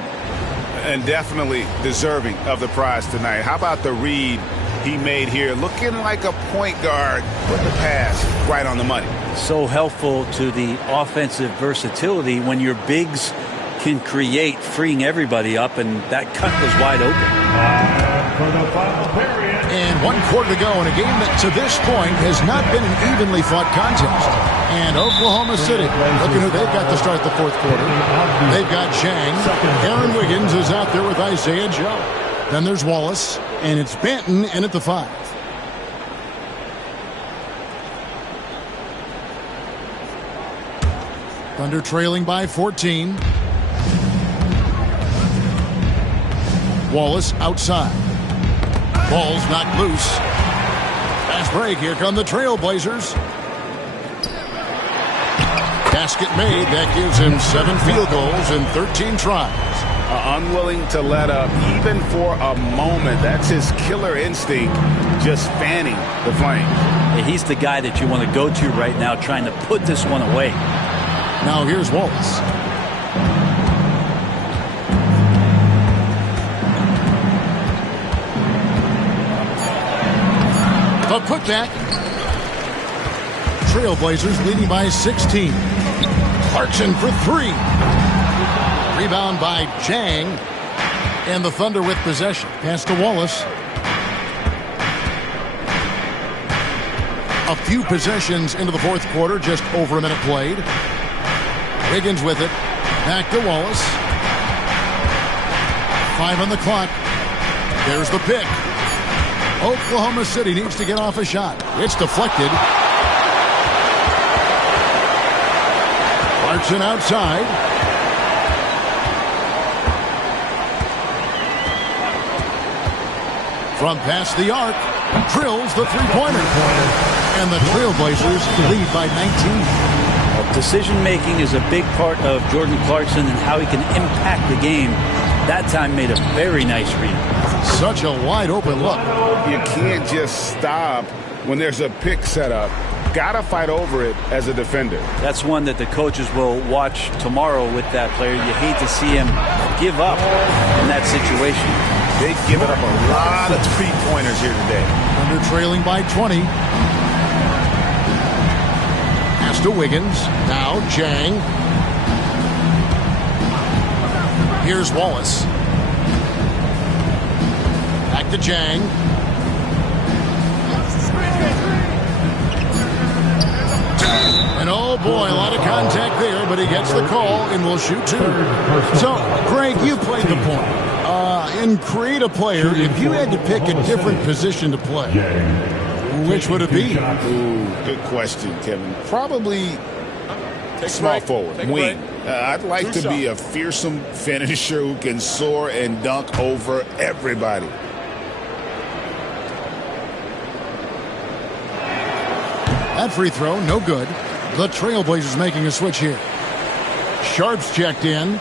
And definitely deserving of the prize tonight. How about the read he made here? Looking like a point guard. Put the pass right on the money. So helpful to the offensive versatility when your bigs can create, freeing everybody up, and that cut was wide open. For the final period. And 1 quarter to go in a game that to this point has not been an evenly fought contest. And Oklahoma City, looking who they've got to start the 4th quarter. They've got Chang. Aaron Wiggins is out there with Isaiah Joe. Then there's Wallace, and it's Benton in at the 5. Thunder trailing by 14. Wallace outside. Ball's knocked loose. Fast break. Here come the Trailblazers. Basket made. That gives him 7 field goals in 13 tries. Unwilling to let up even for a moment. That's his killer instinct, just fanning the flame. He's the guy that you want to go to right now, trying to put this one away. Now here's Wallace. The putback. Trailblazers leading by 16. Clarkson for 3. Rebound by Chang. And the Thunder with possession. Pass to Wallace. A few possessions into the 4th quarter, just over a minute played. Wiggins with it. Back to Wallace. 5 on the clock. There's the pick. Oklahoma City needs to get off a shot. It's deflected. Clarkson outside. From past the arc, drills the three-pointer. And the Trailblazers lead by 19. Decision-making is a big part of Jordan Clarkson and how he can impact the game. That time made a very nice read. Such a wide-open look. You can't just stop when there's a pick set up. Gotta fight over it as a defender. That's one that the coaches will watch tomorrow with that player. You hate to see him give up in that situation. They've given up a lot of three-pointers here today. Under trailing by 20. Pass to Wiggins. Now Chang. Here's Wallace. Back to Chang. And oh boy, a lot of contact there, but he gets the call and will shoot 2. So, Greg, you played the point. In create a player, if you had to pick a different position to play, which would it be? Ooh, good question, Kevin. Probably small forward, wing. I'd like to be a fearsome finisher who can soar and dunk over everybody. That free throw, no good. The Trailblazers making a switch here. Sharp's checked in.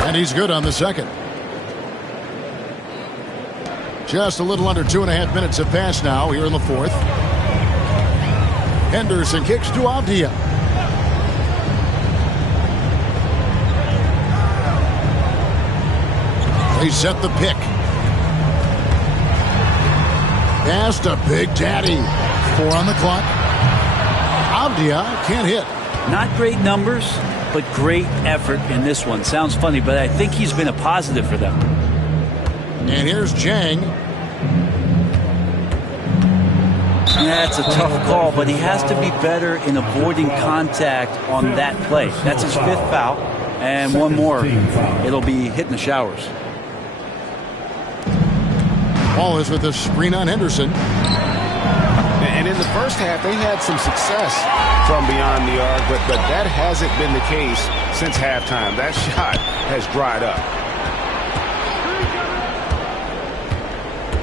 And he's good on the second. Just a little under 2.5 minutes have passed now here in the 4th. Henderson kicks to Avdia. They set the pick. Pass to Big Daddy. 4 on the clock. Avdia can't hit. Not great numbers, but great effort in this one. Sounds funny, but I think he's been a positive for them. And here's Jang. That's a tough call, but he has to be better in avoiding contact on that play. That's his 5th foul, and one more. It'll be hitting the showers. Ball is with the screen on Henderson. And in the first half, they had some success from beyond the arc, but that hasn't been the case since halftime. That shot has dried up.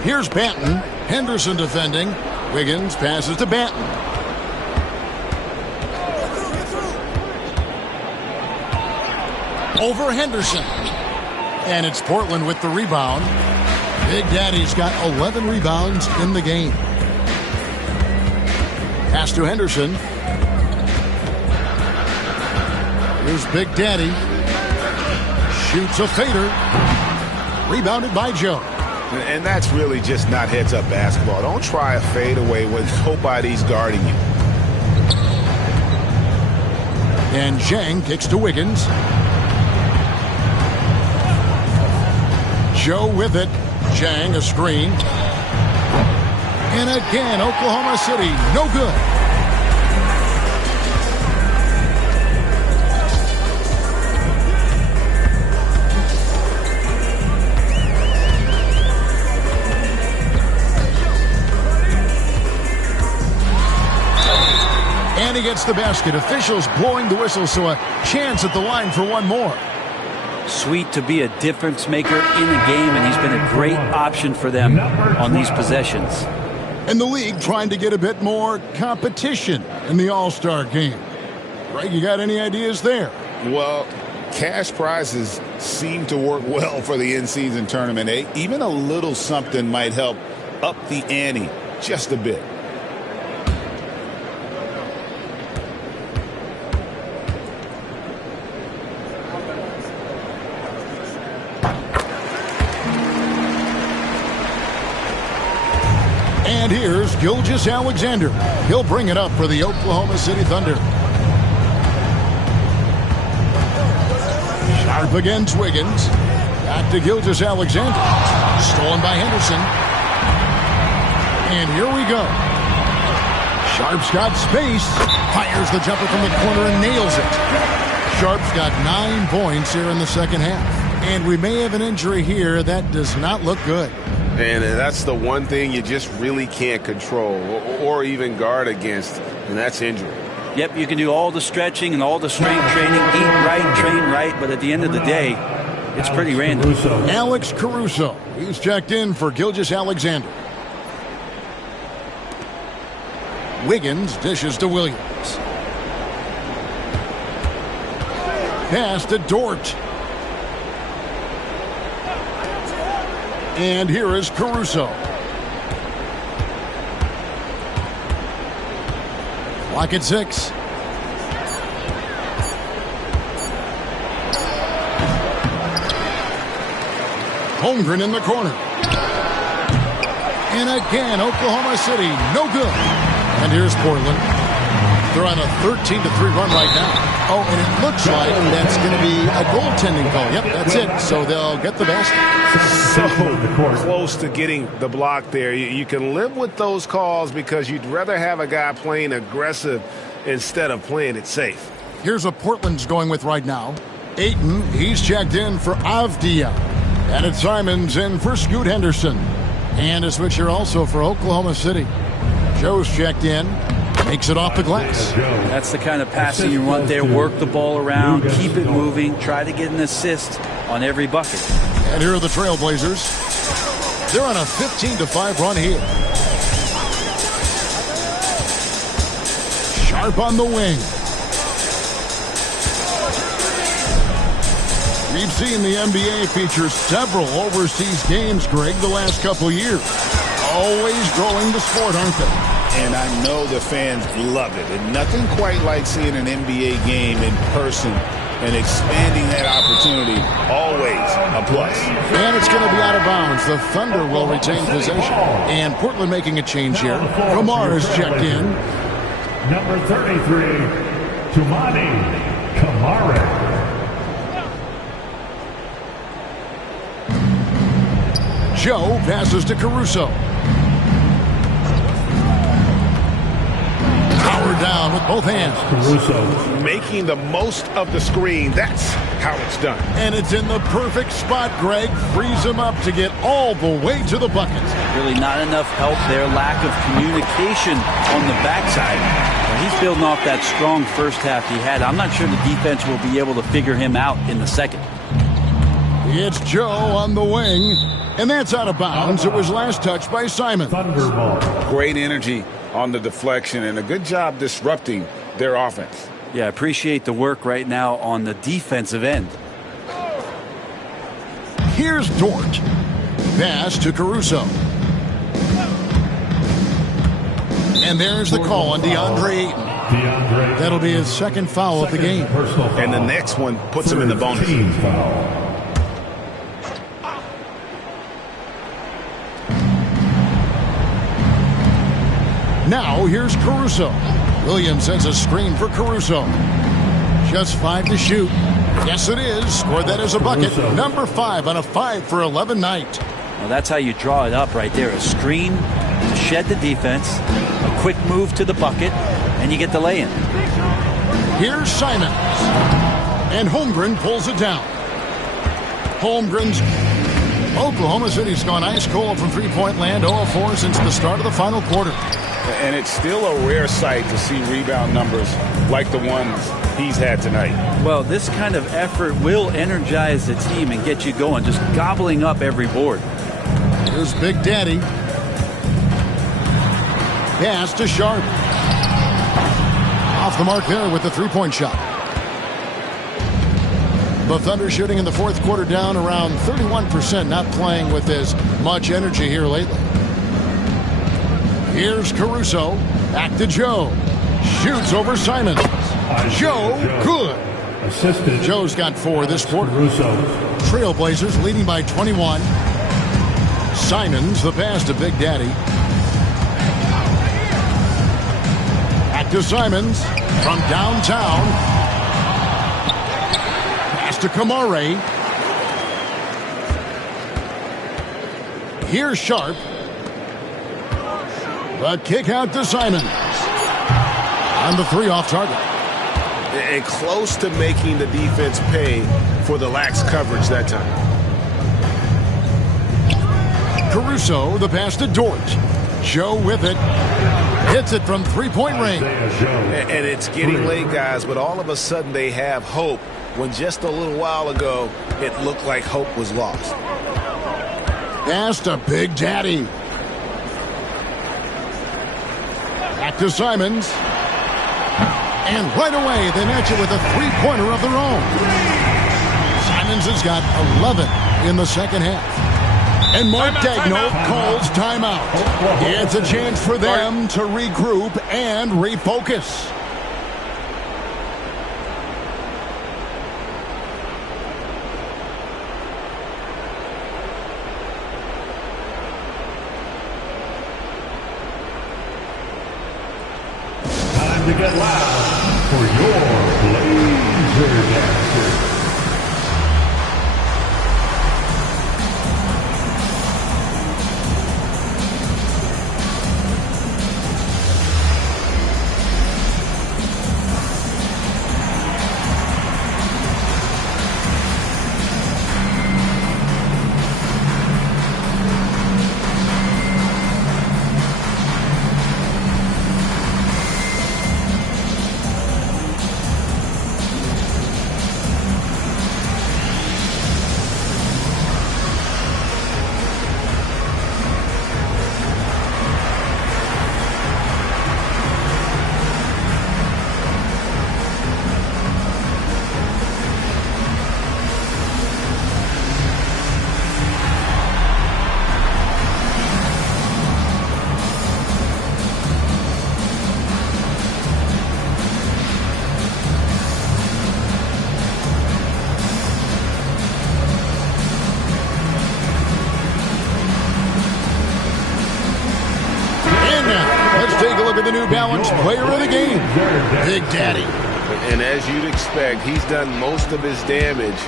Here's Banton. Henderson defending. Wiggins passes to Banton. Over Henderson. And it's Portland with the rebound. Big Daddy's got 11 rebounds in the game. Pass to Henderson. Here's Big Daddy. Shoots a fader. Rebounded by Joe. And that's really just not heads-up basketball. Don't try a fadeaway when nobody's guarding you. And Zhang kicks to Wiggins. Joe with it. Zhang a screen. And again, Oklahoma City, no good. And he gets the basket. Officials blowing the whistle, so a chance at the line for one more. Sweet to be a difference maker in the game, and he's been a great option for them on these possessions. And the league trying to get a bit more competition in the All-Star game. Greg, you got any ideas there? Well, cash prizes seem to work well for the in-season tournament. Even a little something might help up the ante just a bit. And here's Gilgeous-Alexander. He'll bring it up for the Oklahoma City Thunder. Sharp against Wiggins. Back to Gilgeous-Alexander. Stolen by Henderson. And here we go. Sharp's got space. Fires the jumper from the corner and nails it. Sharp's got 9 points here in the second half. And we may have an injury here that does not look good. And that's the one thing you just really can't control or even guard against, and that's injury. Yep, you can do all the stretching and all the strength training, eat right, train right, but at the end of the day, it's pretty random. Alex Caruso. He's checked in for Gilgeous-Alexander. Wiggins dishes to Williams. Pass to Dort. And here is Caruso. Clock at 6. Holmgren in the corner. And again, Oklahoma City, no good. And here's Portland. They're on a 13-3 run right now. Oh, and it looks like that's going to be a goaltending call. Yep, that's it. So they'll get the basket. So close to getting the block there. You can live with those calls because you'd rather have a guy playing aggressive instead of playing it safe. Here's what Portland's going with right now. Ayton, he's checked in for Avdia. And it's Simons in for Scoot Henderson. And a switch here also for Oklahoma City. Joe's checked in. Makes it off the glass. That's the kind of passing you want there. Work the ball around, keep it moving, try to get an assist on every bucket. And here are the Trailblazers. They're on a 15-5 run here. Sharp on the wing. We've seen the NBA feature several overseas games, Greg, the last couple years. Always growing the sport, aren't they? And I know the fans love it. And nothing quite like seeing an NBA game in person and expanding that opportunity, always a plus. And it's going to be out of bounds. The Thunder will retain possession. And Portland making a change here. Kamar's checked in. Number 33, Tumani Kamara. Joe passes to Caruso. Power down with both hands. Caruso making the most of the screen. That's how it's done. And it's in the perfect spot. Greg frees him up to get all the way to the bucket. Really not enough help there. Lack of communication on the backside. He's building off that strong first half he had. I'm not sure the defense will be able to figure him out in the second. It's Joe on the wing. And that's out of bounds. It was last touched by Simon. Great energy on the deflection and a good job disrupting their offense. Yeah, appreciate the work right now on the defensive end. Here's Dort. Pass to Caruso. And there's the call on DeAndre Ayton. That'll be his second foul of the game. And the next one puts him in the bonus. Now here's Caruso. Williams sends a screen for Caruso. Just 5 to shoot. Yes, it is. Scored that as a bucket. Number 5 on a 5-for-11 night. Well, that's how you draw it up right there. A screen to shed the defense, a quick move to the bucket, and you get the lay-in. Here's Simons. And Holmgren pulls it down. Holmgren's Oklahoma City's gone ice cold from three-point land, 0-4 since the start of the final quarter. And it's still a rare sight to see rebound numbers like the ones he's had tonight. Well, this kind of effort will energize the team and get you going, just gobbling up every board. Here's Big Daddy. Pass to Sharp. Off the mark there with the three-point shot. The Thunder shooting in the fourth quarter down around 31%, not playing with as much energy here lately. Here's Caruso. Back to Joe. Shoots over Simons. Joe, good. Assisted. Joe's got 4 this quarter. Trailblazers leading by 21. Simons, the pass to Big Daddy. Back to Simons from downtown. Pass to Kamare. Here's Sharp. The kick out to Simons. And the 3 off target. And close to making the defense pay for the lax coverage that time. Caruso, the pass to Dort. Joe with it. Hits it from three-point range. And it's getting late, guys, but all of a sudden they have hope when just a little while ago it looked like hope was lost. Pass to Big Daddy. Back to Simons. And right away, they match it with a three-pointer of their own. Simons has got 11 in the second half. And Mark Daigneault calls timeout. It's a chance for them to regroup and refocus. To get loud for your Blazer Dancers. New Balance Player of the Game, Big Daddy. And as you'd expect, he's done most of his damage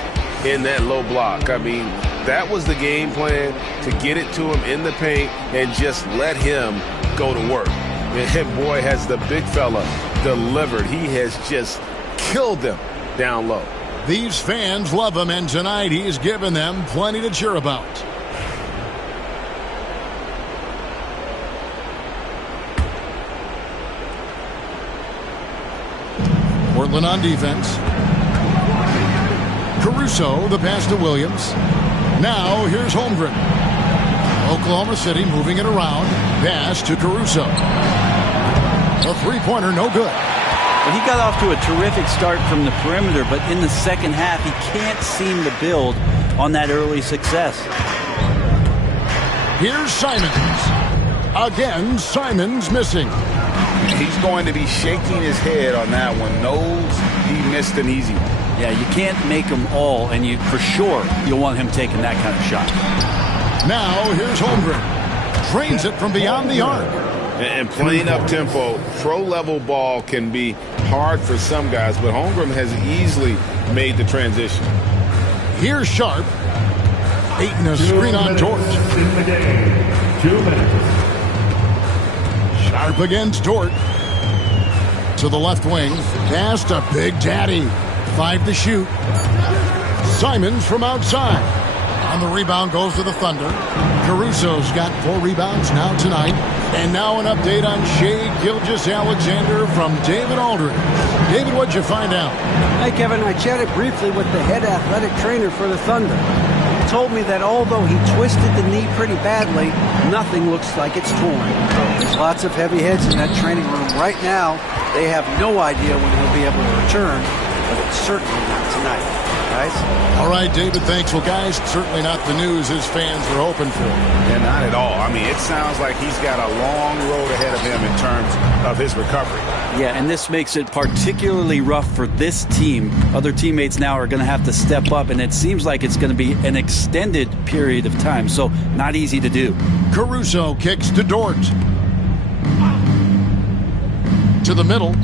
in that low block. I mean, that was the game plan, to get it to him in the paint and just let him go to work. And boy, has the big fella delivered. He has just killed them down low. These fans love him, and tonight he's given them plenty to cheer about. Portland on defense. Caruso, the pass to Williams. Now here's Holmgren. Oklahoma City moving it around. Pass to Caruso. A three-pointer, no good. Well, he got off to a terrific start from the perimeter, but in the second half, he can't seem to build on that early success. Here's Simons. Again, Simons missing. He's going to be shaking his head on that one. Knows he missed an easy one. Yeah, you can't make them all, and for sure you'll want him taking that kind of shot. Now here's Holmgren. Drains it from beyond the arc. And playing up tempo, pro-level ball can be hard for some guys, but Holmgren has easily made the transition. Here's Sharp. Aiton a screen on Dort. In the game, 2 minutes. Sharp against Dort. To the left wing. Pass to Big Daddy. 5 to shoot. Simons from outside. On the rebound goes to the Thunder. Caruso's got 4 rebounds now tonight. And now an update on Shai Gilgeous-Alexander from David Aldridge. David, what'd you find out? Hey, Kevin, I chatted briefly with the head athletic trainer for the Thunder. He told me that although he twisted the knee pretty badly, nothing looks like it's torn. There's lots of heavy heads in that training room right now. They have no idea when he'll be able to return, but it's certainly not tonight. Guys? All right, David, thanks. Well, guys, certainly not the news his fans were hoping for. Yeah, not at all. I mean, it sounds like he's got a long road ahead of him in terms of his recovery. Yeah, and this makes it particularly rough for this team. Other teammates now are going to have to step up, and it seems like it's going to be an extended period of time, so not easy to do. Caruso kicks to Dort. To the middle.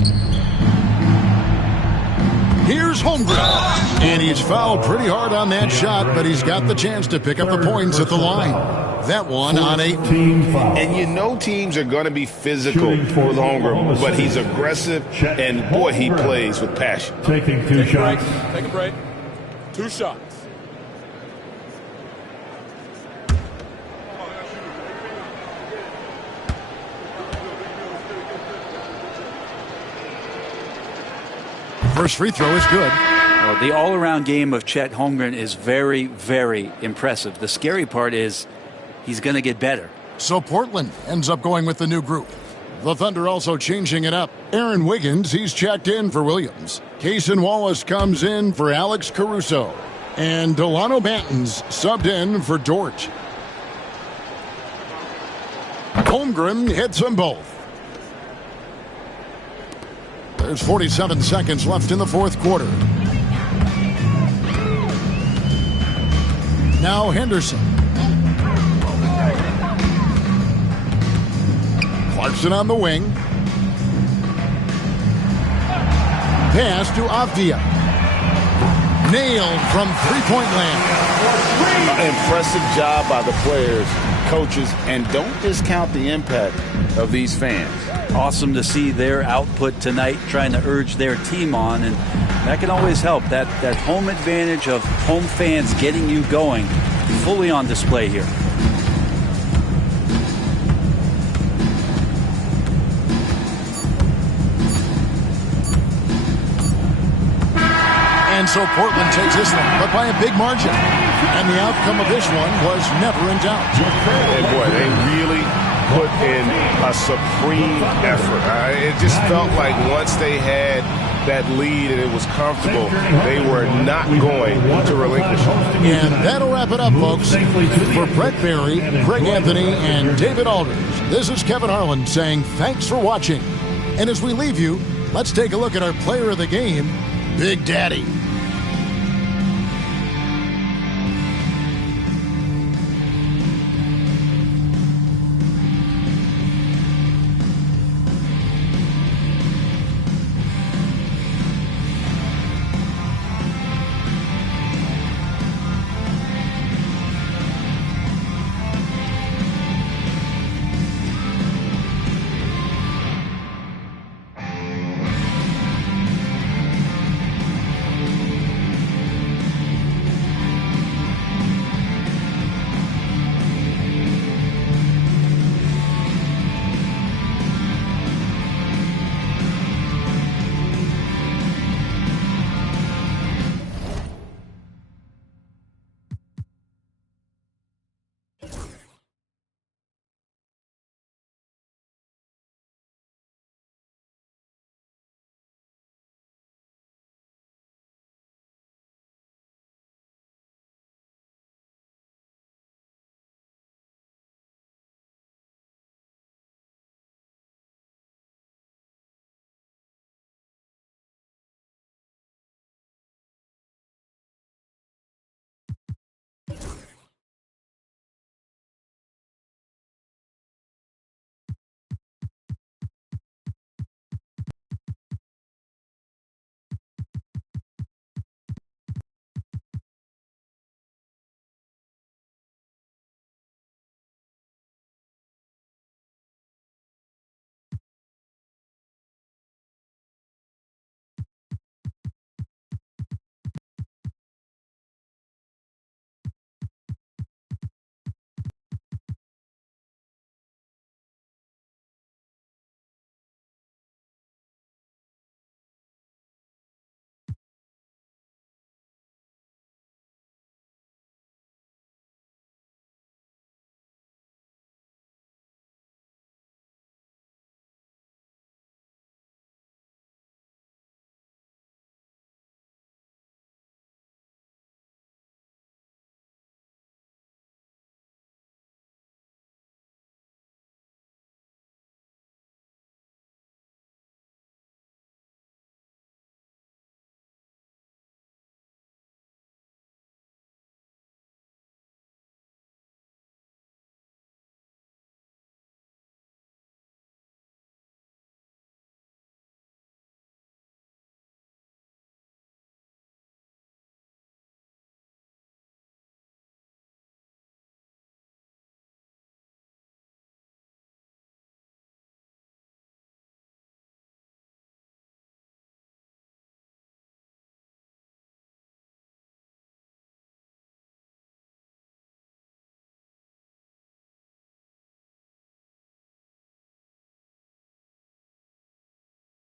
Here's Holmgren. And he's fouled pretty hard on that shot, but he's got the chance to pick up the points at the line. That one on 8. And you know teams are going to be physical with Holmgren, but he's aggressive, and boy, he plays with passion. Taking 2 shots. Take a break. 2 shots. First free throw is good. Well, the all-around game of Chet Holmgren is very, very impressive. The scary part is he's going to get better. So Portland ends up going with the new group. The Thunder also changing it up. Aaron Wiggins, he's checked in for Williams. Cason Wallace comes in for Alex Caruso. And Delano Banton's subbed in for Dort. Holmgren hits them both. There's 47 seconds left in the fourth quarter. Now Henderson. Clarkson on the wing. Pass to Avdia. Nailed from three-point land. Impressive job by the players, coaches, and don't discount the impact of these fans. Awesome to see their output tonight, trying to urge their team on, and that can always help. That home advantage of home fans getting you going, fully on display here. And so Portland takes this one, but by a big margin. And the outcome of this one was never in doubt. And boy, they really put in a supreme effort. It just felt like once they had that lead and it was comfortable, they were not going to relinquish it. And that'll wrap it up, folks. For Brett Barry, Greg Anthony, and David Aldridge, this is Kevin Harlan saying thanks for watching. And as we leave you, let's take a look at our player of the game, Big Daddy.